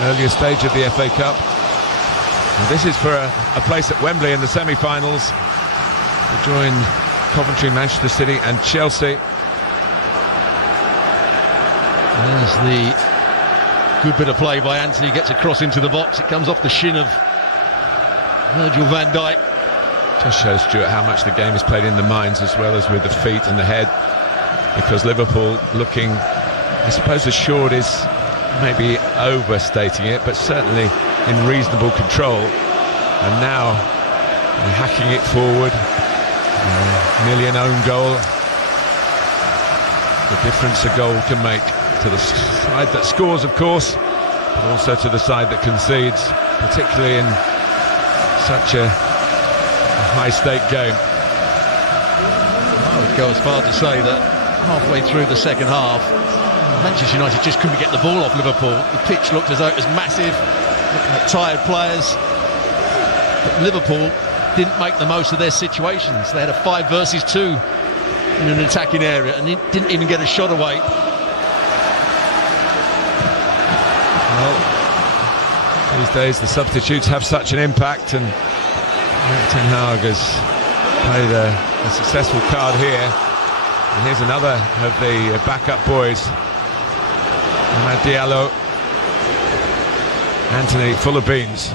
Earlier stage of the FA Cup. And this is for a place at Wembley in the semi-finals to join Coventry, Manchester City and Chelsea. There's the good bit of play by Anthony, gets a cross into the box. It comes off the shin of Virgil van Dijk. Just shows, Stuart, how much the game is played in the minds as well as with the feet and the head, because Liverpool looking, I suppose assured is maybe overstating it, but certainly in reasonable control, and now they're hacking it forward. Nearly an own goal. The difference a goal can make to the side that scores, of course, but also to the side that concedes, particularly in such a high-stake game. I would go as far to say that halfway through the second half, Manchester United just couldn't get the ball off Liverpool. The pitch looked as though it was massive, looking at tired players. But Liverpool didn't make the most of their situations. They had a 5 versus 2 in an attacking area and didn't even get a shot away. Well, these days the substitutes have such an impact, and Ten Hag has played a successful card here. And here's another of the backup boys. Amad Diallo. Anthony full of beans.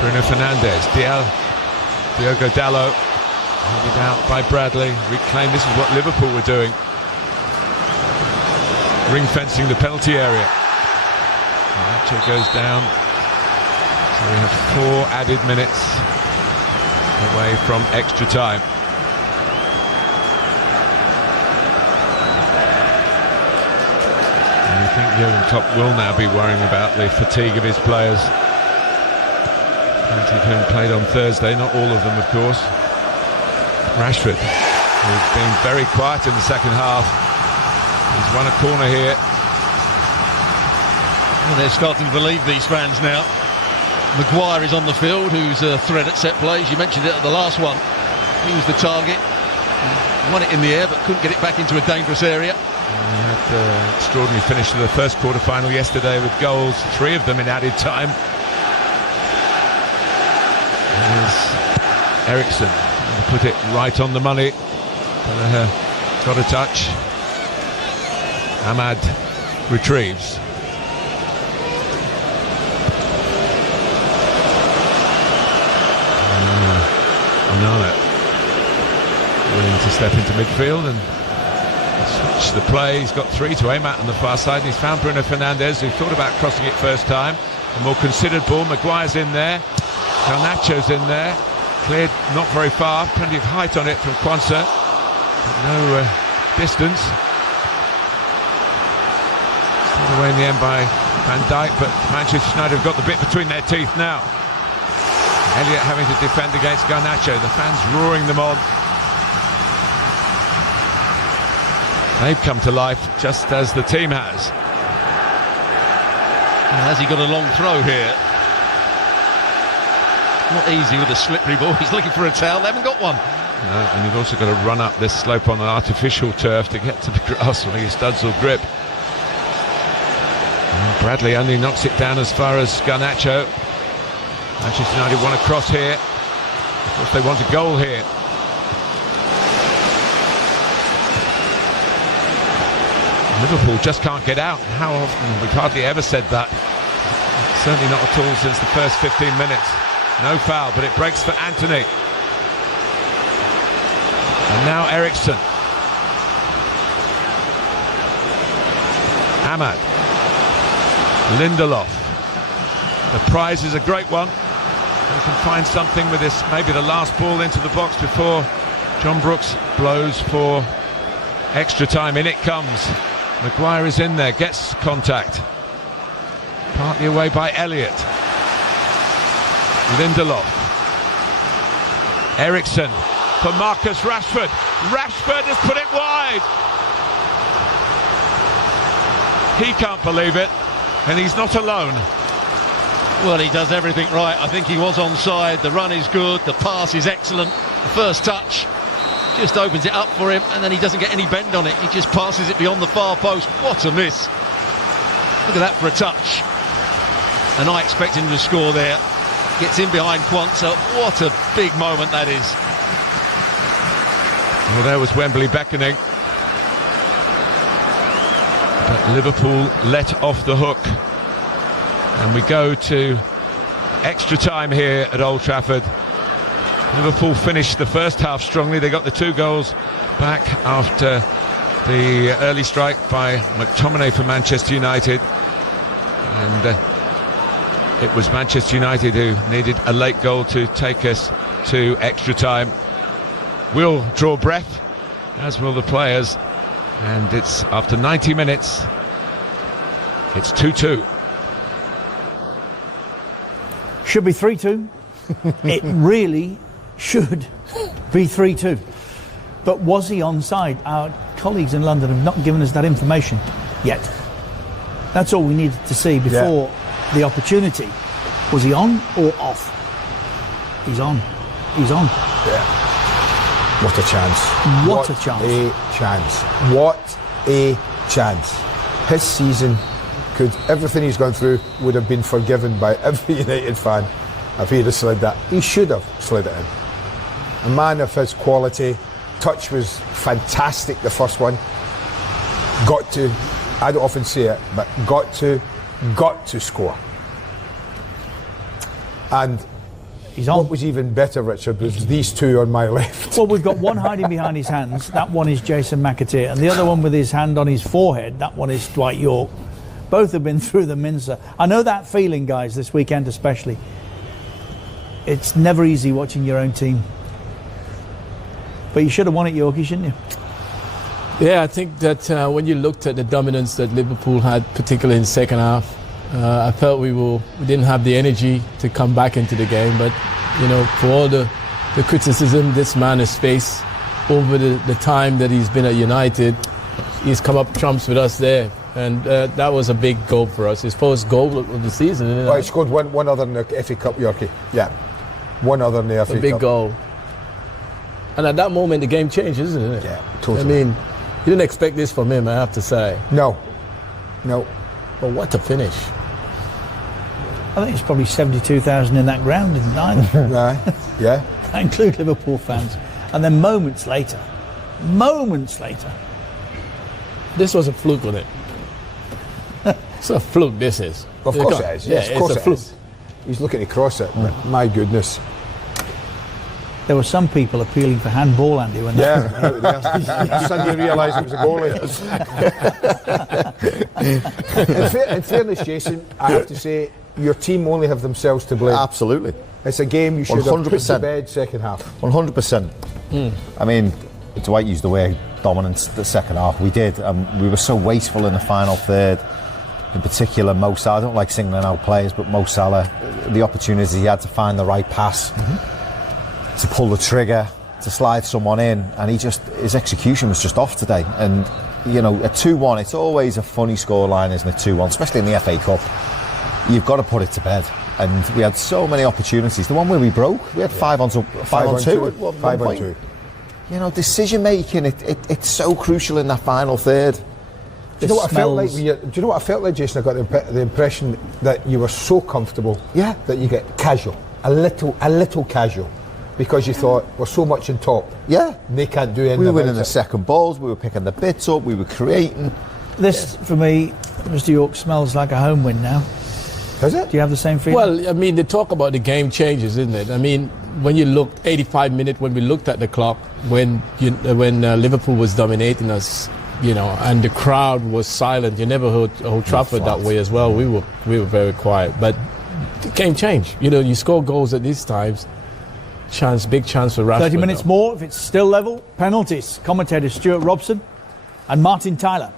Bruno Fernandes. Diogo Dalot. Handed out by Bradley. Reclaimed. This is what Liverpool were doing. Ring fencing the penalty area. Nacho goes down. So we have 4 added minutes away from extra time. And I think Jurgen Klopp will now be worrying about the fatigue of his players. Plenty of whom played on Thursday, not all of them, of course. Rashford, who's been very quiet in the second half. He's won a corner here. Well, they're starting to believe, these fans now. Maguire is on the field, who's a threat at set plays. You mentioned it at the last one. He was the target. He won it in the air, but couldn't get it back into a dangerous area. He had an extraordinary finish to the first quarter-final yesterday with goals, 3 of them in added time. There's Eriksson. Put it right on the money. Got a touch. Ahmad retrieves. Nana willing to step into midfield and switch the play. He's got 3 to aim at on the far side. He's found Bruno Fernandes, who thought about crossing it first time. A more considered ball. Maguire's in there. Garnacho's in there. Cleared not very far. Plenty of height on it from Kwanzaa. No distance. Still away in the end by Van Dijk, but Manchester United have got the bit between their teeth now. Elliott having to defend against Garnacho. The fans roaring them on. They've come to life just as the team has. Has he got a long throw here? Not easy with a slippery ball. He's looking for a towel. They haven't got one. No, and you've also got to run up this slope on an artificial turf to get to the grass where your studs will grip. And Bradley only knocks it down as far as Garnacho. Manchester United want to cross here. Of course, they want a goal here. Liverpool just can't get out. How often? We've hardly ever said that. Certainly not at all since the first 15 minutes. No foul, but it breaks for Anthony. And now Eriksson. Ahmad. Lindelof. The prize is a great one. They can find something with this, maybe the last ball into the box before John Brooks blows for extra time. In it comes. Maguire is in there, gets contact. Partly away by Elliott. Lindelof. Eriksson for Marcus Rashford. Rashford has put it wide. He can't believe it, and he's not alone. Well, he does everything right. I think he was onside. The run is good. The pass is excellent. The first touch just opens it up for him, and then he doesn't get any bend on it. He just passes it beyond the far post. What a miss. Look at that for a touch. And I expect him to score there. Gets in behind Kwanzaa. What a big moment that is. Well, there was Wembley beckoning. But Liverpool let off the hook. And we go to extra time here at Old Trafford. Liverpool finished the first half strongly. They got the 2 goals back after the early strike by McTominay for Manchester United. And it was Manchester United who needed a late goal to take us to extra time. We'll draw breath, as will the players, and it's after 90 minutes. It's 2-2. Should be 3-2. It really should be 3-2. But was he onside? Our colleagues in London have not given us that information yet. That's all we needed to see before the opportunity. Was he on or off? He's on. He's on. Yeah. What a chance. What a chance. A chance. What a chance. His season could, everything he's gone through would have been forgiven by every United fan if he'd have slid that. He should have slid it in. A man of his quality. Touch was fantastic, the first one. Got to, I don't often say it, but got to score. And what was even better, Richard, was these two on my left. Well, we've got one hiding behind his hands. That one is Jason McAteer. And the other one with his hand on his forehead, that one is Dwight York. Both have been through the mincer. I know that feeling, guys, this weekend especially. It's never easy watching your own team. But you should have won it, Yorkie, shouldn't you? Yeah, I think that when you looked at the dominance that Liverpool had, particularly in the second half, I felt we didn't have the energy to come back into the game. But, you know, for all the criticism this man has faced over the time that he's been at United, he's come up trumps with us there. And that was a big goal for us. His first goal of the season. Isn't it? Well, he scored one other in the FA Cup, Yorkie. Yeah. One other in the FA Cup. A big goal. And at that moment, the game changed, isn't it? Yeah, totally. I mean, you didn't expect this from him, I have to say. No. But what a finish. I think it's probably 72,000 in that ground, didn't either? Right. Yeah. That include Liverpool fans. And then moments later, this was a fluke, wasn't it? It's a fluke, this is. Of course it is. Yes, yeah, of course it's a fluke. is. He's looking to cross it. My goodness. There were some people appealing for handball, Andy, when Suddenly realised it was a goalie. In fairness, Jason, I have to say, your team only have themselves to blame. Absolutely. It's a game you should 100%. Have put to bed second half. 100%. I mean, Dwight used the word dominance the second half. We did. We were so wasteful in the final third. In particular, Mo Salah. I don't like singling out players, but Mo Salah, the opportunities he had to find the right pass, to pull the trigger, to slide someone in, and his execution was just off today. And you know, a 2-1, it's always a funny scoreline, isn't it? 2-1, especially in the FA Cup. You've got to put it to bed. And we had so many opportunities. The one where we broke, we had 5 on 2. 5 on 2. You know, decision making, it's so crucial in that final third. Do you know what I felt like? Do you know what I felt like, Jason? I got the impression that you were so comfortable, that you get casual, a little casual, because you thought we're so much on top. Yeah, and they can't do anything. We were winning the second balls. We were picking the bits up. We were creating. This, for me, Mr. York, smells like a home win now. Does it? Do you have the same feeling? Well, I mean, they talk about the game changes, isn't it? I mean, when you look 85 minutes, when we looked at the clock, when Liverpool was dominating us, you know, and the crowd was silent. You never heard Old Trafford that way as well. We were very quiet, but the game changed. You know, you score goals at these times. Big chance for Rashford. 30 minutes more. If it's still level, penalties. Commentators Stuart Robson and Martin Tyler.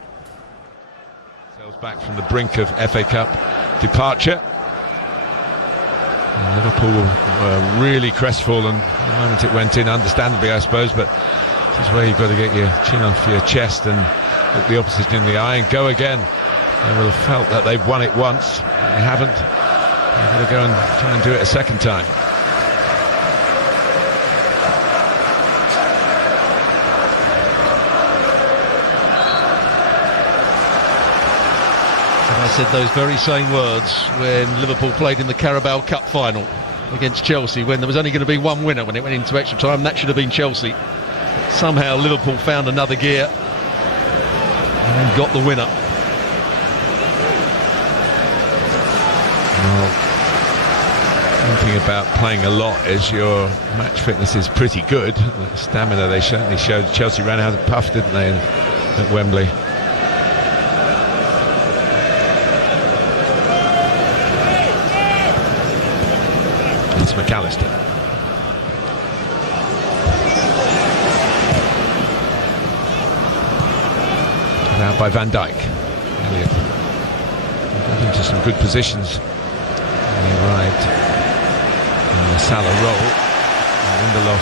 Sails back from the brink of FA Cup departure. And Liverpool were really crestfallen the moment it went in, understandably, I suppose, but this is where you've got to get your chin off your chest and look the opposition in the eye and go again. They will have felt that they've won it once. They haven't. They've got to go and try and do it a second time. I said those very same words when Liverpool played in the Carabao Cup final against Chelsea, when there was only going to be one winner when it went into extra time. That should have been Chelsea. Somehow Liverpool found another gear and got the winner. Well, one thing about playing a lot is your match fitness is pretty good. The stamina they certainly showed. Chelsea ran out of puff, didn't they, at Wembley? It's McAllister. Now by Van Dijk. Elliott got into some good positions. And he arrived in the Salah roll. And Lindelof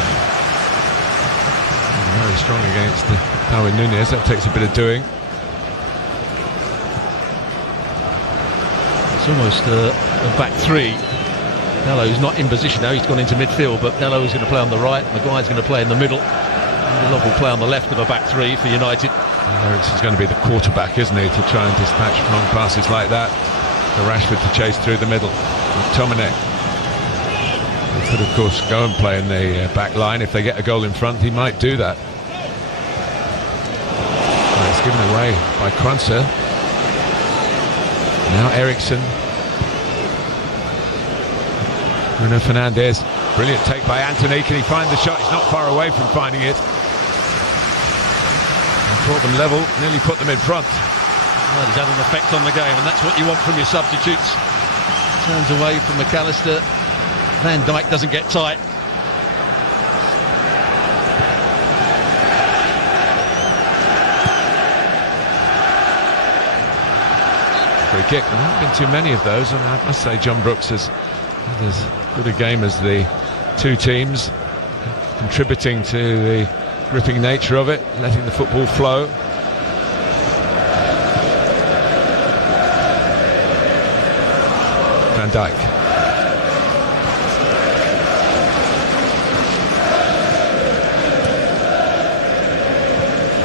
very strong against Darwin Núñez. That takes a bit of doing. It's almost a back three. Dalot's not in position now, he's gone into midfield, but Dalot's going to play on the right, Maguire's going to play in the middle. Lindelof will play on the left of a back three for United. Eriksen's going to be the quarterback, isn't he, to try and dispatch long passes like that. For Rashford to chase through the middle. McTominay. He could, of course, go and play in the back line. If they get a goal in front, he might do that. It's given away by Kranjčar. Now Eriksen. Bruno Fernandes. Brilliant take by Antony. Can he find the shot? He's not far away from finding it. And brought them level, nearly put them in front. Well, he's had an effect on the game, and that's what you want from your substitutes. Turns away from McAllister. Van Dijk doesn't get tight. Free kick. There haven't been too many of those, and I must say John Brooks has had as good a game as the two teams, contributing to the gripping nature of it, letting the football flow. Van Dijk.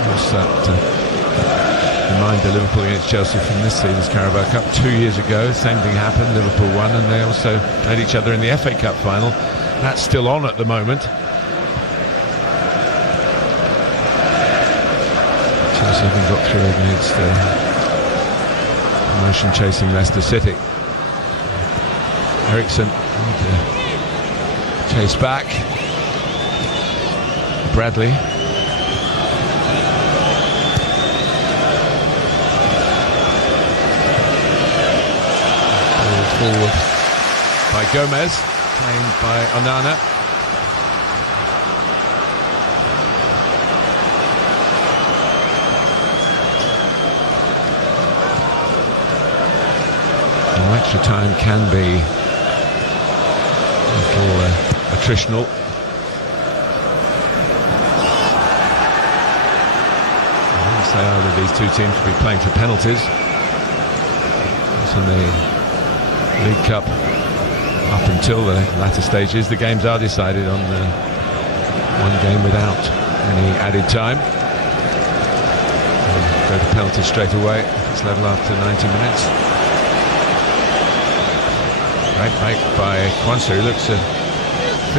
What's that? Reminder, Liverpool against Chelsea from this season's Carabao Cup 2 years ago. Same thing happened, Liverpool won, and they also played each other in the FA Cup final. That's still on at the moment. Chelsea haven't got through against promotion chasing Leicester City. Eriksen chase back. Bradley. Forward by Gomez, claimed by Onana. Now, extra time can be a little attritional. I wouldn't say either of these two teams would be playing for penalties. It's in the League Cup, up until the latter stages, the games are decided on one game without any added time. Go to penalty straight away. It's level after 90 minutes. Right back by Kranjčar, who looks fit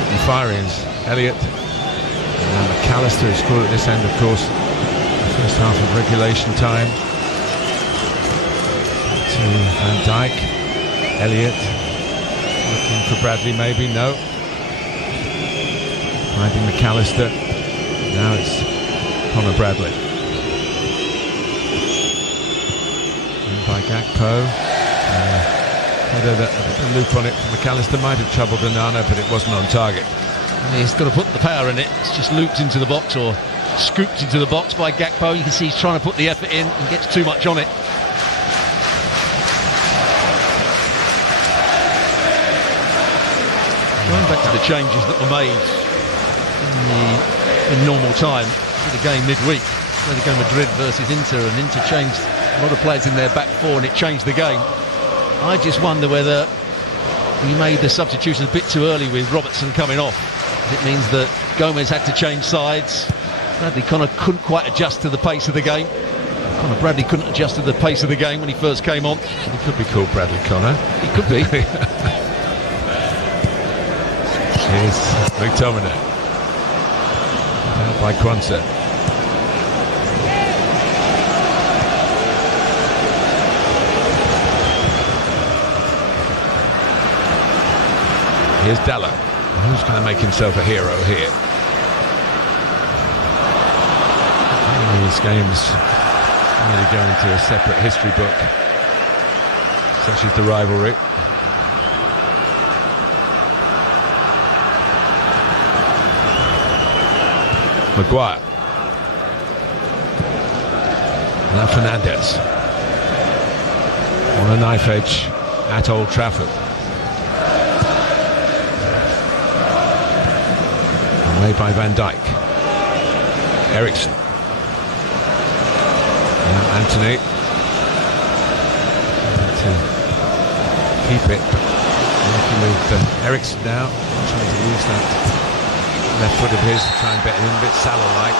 and fiery. Elliott. And McAllister is scored at this end, of course. The first half of regulation time. To Van Dijk. Elliott looking for Bradley, maybe, no. Finding McAllister. Now it's Conor Bradley. And by Gakpo. Had a loop on it. McAllister might have troubled Onana, but it wasn't on target. He's got to put the power in it. It's just looped into the box or scooped into the box by Gakpo. You can see he's trying to put the effort in and gets too much on it. Going back to the changes that were made in normal time for the game midweek, Atletico Madrid versus Inter, and Inter changed a lot of players in their back four and it changed the game. I just wonder whether we made the substitutions a bit too early with Robertson coming off. It means that Gomez had to change sides. Bradley Connor couldn't quite adjust to the pace of the game. Conor Bradley couldn't adjust to the pace of the game when he first came on. He could be called Bradley Connor. He could be. Here's McTominay. Out by Kranjčar. Here's Dalot. Who's going to make himself a hero here? These games really go into a separate history book, such as the rivalry. Maguire. Now Fernandez on a knife edge at Old Trafford. Away by Van Dijk. Eriksen. Now Anthony. To keep it. Working with Eriksen now. Trying to use that left foot of his to try and bet him a bit Salah-like.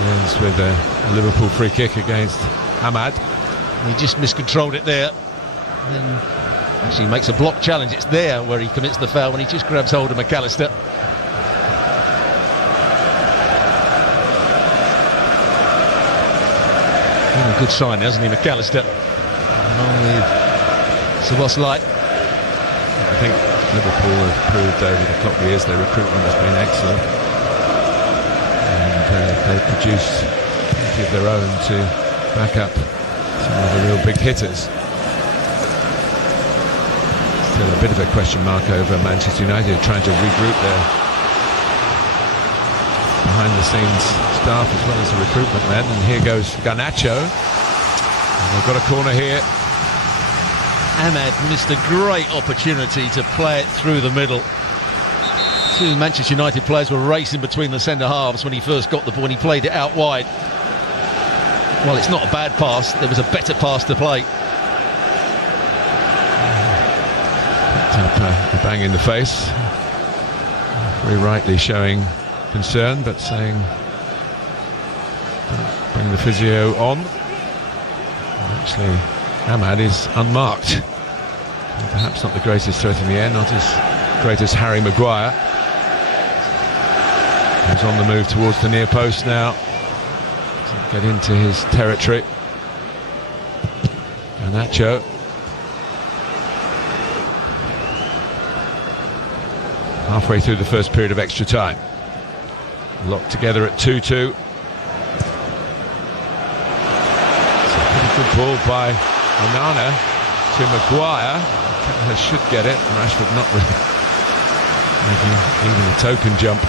Ends with a Liverpool free kick against Ahmad. He just miscontrolled it there. And then actually makes a block challenge. It's there where he commits the foul when he just grabs hold of McAllister. A good sign, hasn't he, McAllister? Along with Szoboszlai. I think Liverpool have proved over the couple of years their recruitment has been excellent. They've produced plenty of their own to back up some of the real big hitters. Still a bit of a question mark over Manchester United trying to regroup their behind-the-scenes staff as well as the recruitment men. And here goes Garnacho. And they've got a corner here. Ahmad missed a great opportunity to play it through the middle. Two Manchester United players were racing between the centre halves when he first got the ball and he played it out wide. Well, it's not a bad pass, there was a better pass to play. Picked up a bang in the face. Very rightly showing concern, but saying bring the physio on. Actually, Ahmad is unmarked. Perhaps not the greatest threat in the air, not as great as Harry Maguire. He's on the move towards the near post now. Doesn't get into his territory. Garnacho. Halfway through the first period of extra time. Locked together at 2-2. It's a pretty good ball by Onana to Maguire. Should get it. Rashford not really making even a token jump.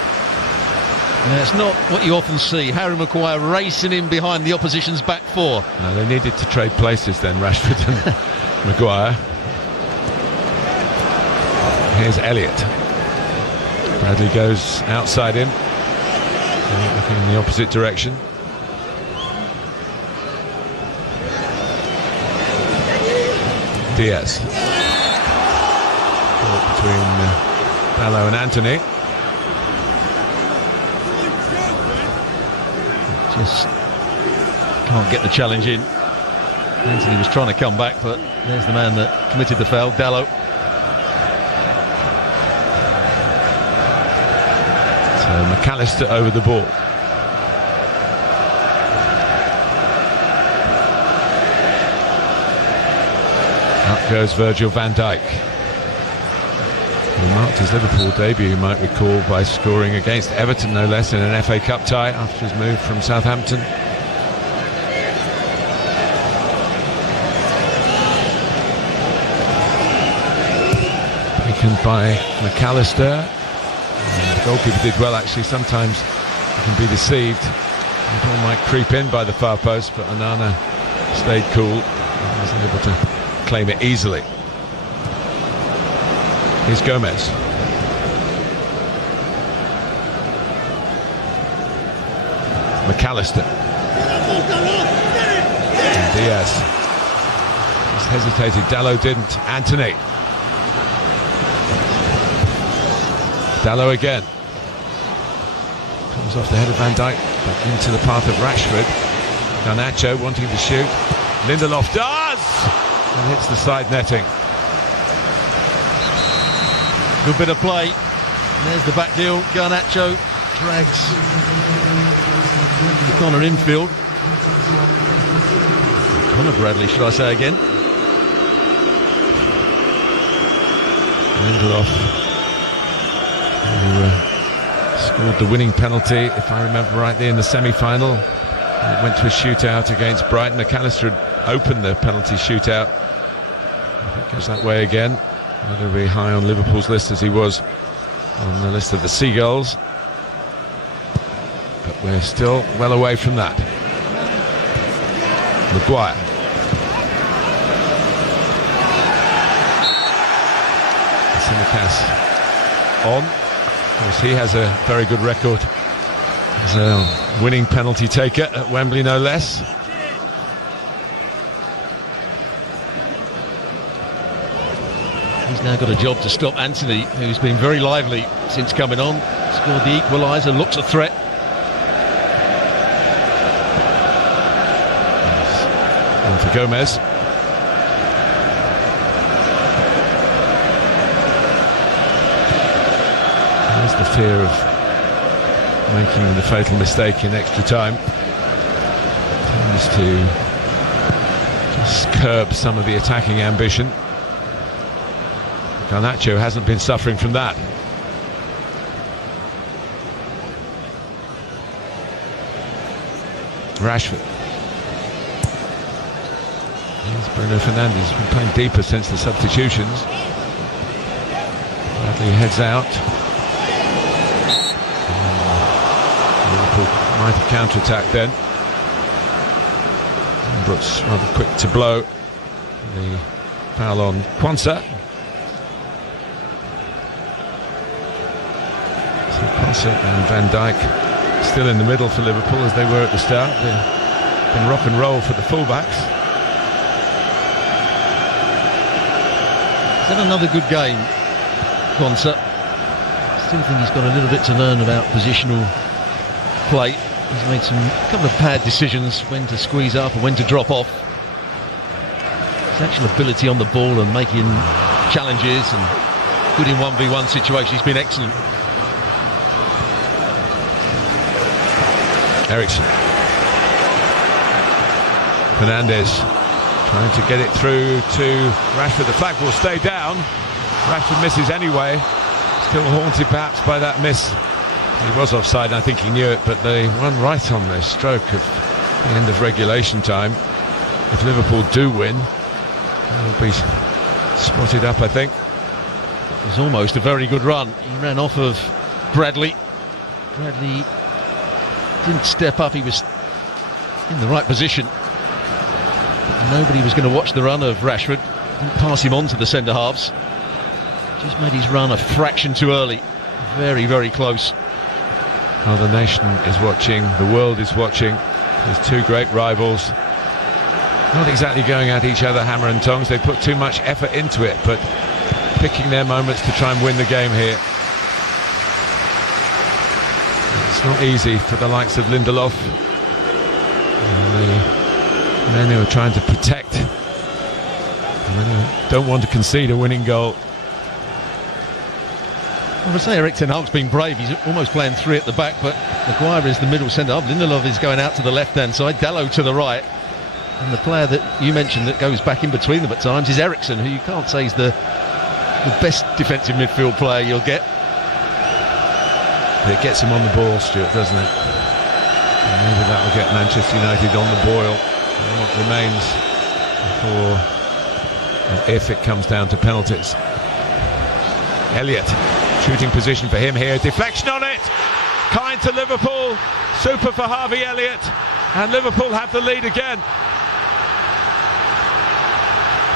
And it's not what you often see. Harry Maguire racing in behind the opposition's back four. No, they needed to trade places then, Rashford and Maguire. Here's Elliott. Bradley goes outside him. Looking in the opposite direction. Diaz. Between Dalot and Anthony. Just can't get the challenge in. Anthony was trying to come back, but there's the man that committed the foul, Dalot. So McAllister over the ball. Up goes Virgil van Dijk. He marked his Liverpool debut, you might recall, by scoring against Everton, no less, in an FA Cup tie after his move from Southampton. Taken by McAllister. The goalkeeper did well, actually. Sometimes you can be deceived. The ball might creep in by the far post, but Onana stayed cool and was able to claim it easily. Here's Gomez. McAllister. And Diaz. Just hesitated. Dalot didn't. Anthony. Dalot again. Comes off the head of Van Dijk, but into the path of Rashford. Garnacho wanting to shoot. Lindelof does! And hits the side netting. Good bit of play. And there's the back heel. Garnacho drags Connor infield. Connor Bradley, should I say again? Lindelof, who scored the winning penalty, if I remember rightly, in the semi-final. It went to a shootout against Brighton. McAllister had opened the penalty shootout. If it goes that way again, he'll be high on Liverpool's list as he was on the list of the Seagulls. But we're still well away from that. Maguire. Simicas on. Of course, he has a very good record as a winning penalty taker at Wembley, no less. He's now got a job to stop Anthony, who's been very lively since coming on. Scored the equaliser, looks a threat. And for Gomez. There's the fear of making the fatal mistake in extra time. Tends to just curb some of the attacking ambition. Garnacho hasn't been suffering from that. Rashford. Here's Bruno Fernandes, been playing deeper since the substitutions. Bradley heads out. Liverpool might have counter-attacked then. Brooks rather quick to blow. The foul on Quansah. And Van Dijk still in the middle for Liverpool as they were at the start. They've been rock and roll for the fullbacks. Is that another good game, Quansah? Still think he's got a little bit to learn about positional play. He's made a couple of bad decisions, when to squeeze up and when to drop off. His actual ability on the ball and making challenges and good in 1v1 situations, he's been excellent. Eriksen. Fernandes trying to get it through to Rashford. The flag will stay down. Rashford misses anyway. Still haunted perhaps by that miss. He was offside, and I think he knew it, but they won right on their stroke of the end of regulation time. If Liverpool do win, they'll be spotted up, I think. It was almost a very good run. He ran off of Bradley. Bradley didn't step up, he was in the right position. Nobody was going to watch the run of Rashford. Didn't pass him on to the centre-halves. Just made his run a fraction too early. Very, very close. Well, the nation is watching, the world is watching. There's two great rivals. Not exactly going at each other hammer and tongs. They put too much effort into it, but picking their moments to try and win the game here. It's not easy for the likes of Lindelof and the men who are trying to protect and who don't want to concede a winning goal. I would say Erik ten Hag's been brave. He's almost playing three at the back, but Maguire is the middle centre-half. Lindelof is going out to the left-hand side, Dalot to the right, and the player that you mentioned that goes back in between them at times is Eriksen, who you can't say is the best defensive midfield player you'll get. It gets him on the ball, Stuart, doesn't it? And maybe that will get Manchester United on the boil. And what remains for if it comes down to penalties. Elliott, shooting position for him here. Deflection on it. Kind to Liverpool. Super for Harvey Elliott. And Liverpool have the lead again.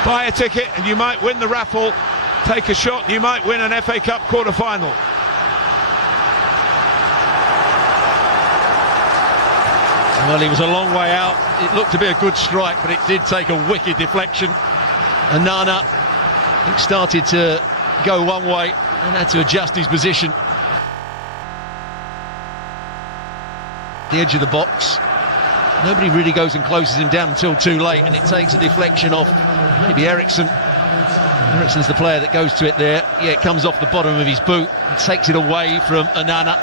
Buy a ticket and you might win the raffle. Take a shot and you might win an FA Cup quarter-final. Well, he was a long way out. It looked to be a good strike, but it did take a wicked deflection. And Nana, I think, started to go one way and had to adjust his position. The edge of the box. Nobody really goes and closes him down until too late, and it takes a deflection off maybe Eriksen. Eriksen's the player that goes to it there. Yeah, it comes off the bottom of his boot and takes it away from Onana.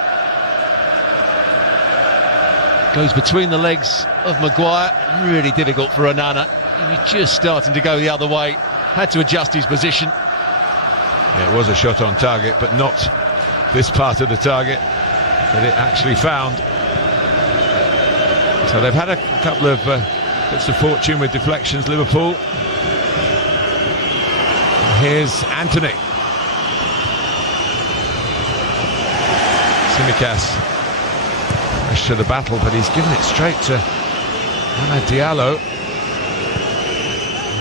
Goes between the legs of Maguire. Really difficult for Onana. He was just starting to go the other way. Had to adjust his position. Yeah, it was a shot on target, but not this part of the target that it actually found. So they've had a couple of bits of fortune with deflections, Liverpool. Here's Anthony. Simicas. rush to the battle, but he's given it straight to Amad Diallo.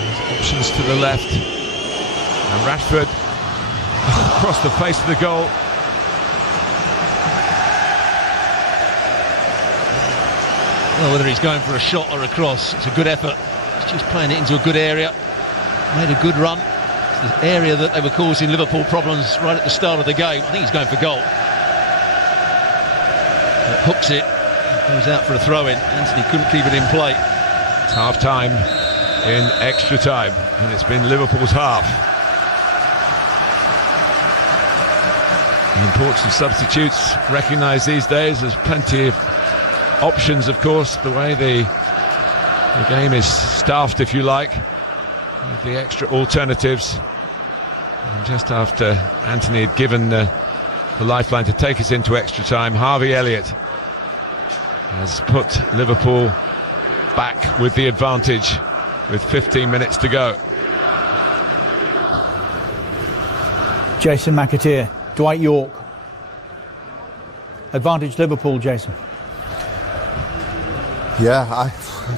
There's options to the left, and Rashford across the face of the goal. Well, whether he's going for a shot or a cross, it's a good effort. He's just playing it into a good area. Made a good run. It's the area that they were causing Liverpool problems right at the start of the game. I think he's going for goal. It hooks it, goes out for a throw-in. Anthony couldn't keep it in play. It's half-time in extra time, and it's been Liverpool's half. The importance of substitutes recognised these days. There's plenty of options, of course, the way the game is staffed, if you like, with the extra alternatives. And just after Anthony had given the lifeline to take us into extra time, Harvey Elliott has put Liverpool back with the advantage with 15 minutes to go. Jason McAteer, Dwight York. Advantage Liverpool, Jason. Yeah,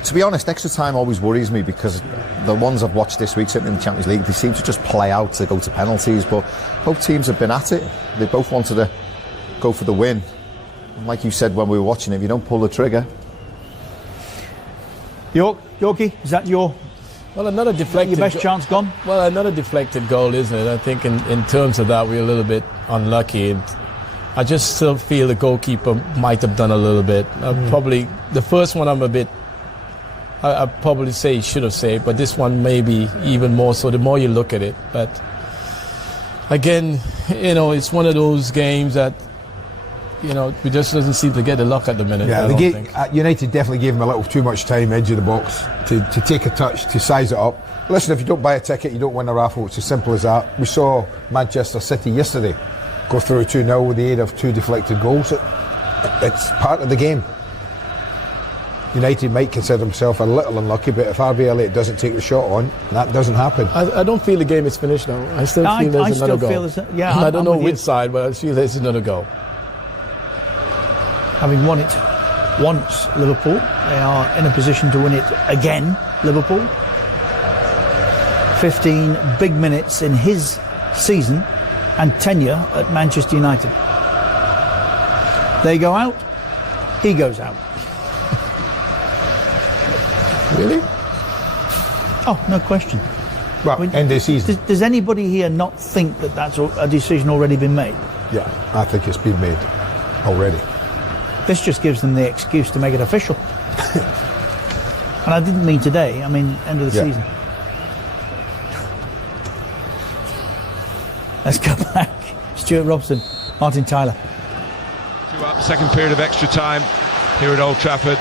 to be honest, extra time always worries me, because the ones I've watched this week, certainly in the Champions League, they seem to just play out to go to penalties, but both teams have been at it. They both wanted to go for the win. And like you said when we were watching it, if you don't pull the trigger. Yorkie, is that your another deflected your best chance gone? Well, another deflected goal, isn't it? I think in terms of that, we're a little bit unlucky. And I just still feel the goalkeeper might have done a little bit. Probably the first one I probably say he should have saved, but this one maybe even more so the more you look at it. But again, it's one of those games that we just doesn't seem to get the luck at the minute. Yeah, United definitely gave him a little too much time edge of the box to take a touch, to size it up. Listen, if you don't buy a ticket, you don't win a raffle. It's as simple as that. We saw Manchester City yesterday go through 2-0 with the aid of 2 deflected goals. It's part of the game. United might consider himself a little unlucky, but if Harvey Elliott doesn't take the shot on, that doesn't happen. I don't feel the game is finished now. I still feel there's another goal. I don't know which side, but I feel there's another goal. Having won it once, Liverpool, they are in a position to win it again, Liverpool. 15 big minutes in his season and tenure at Manchester United. They go out, he goes out. Really? Oh, no question. Well, end of season. Does anybody here not think that that's a decision already been made? Yeah, I think it's been made already. This just gives them the excuse to make it official. And I didn't mean today, I mean end of the season. Let's go back. Stuart Robson, Martin Tyler. Second period of extra time here at Old Trafford.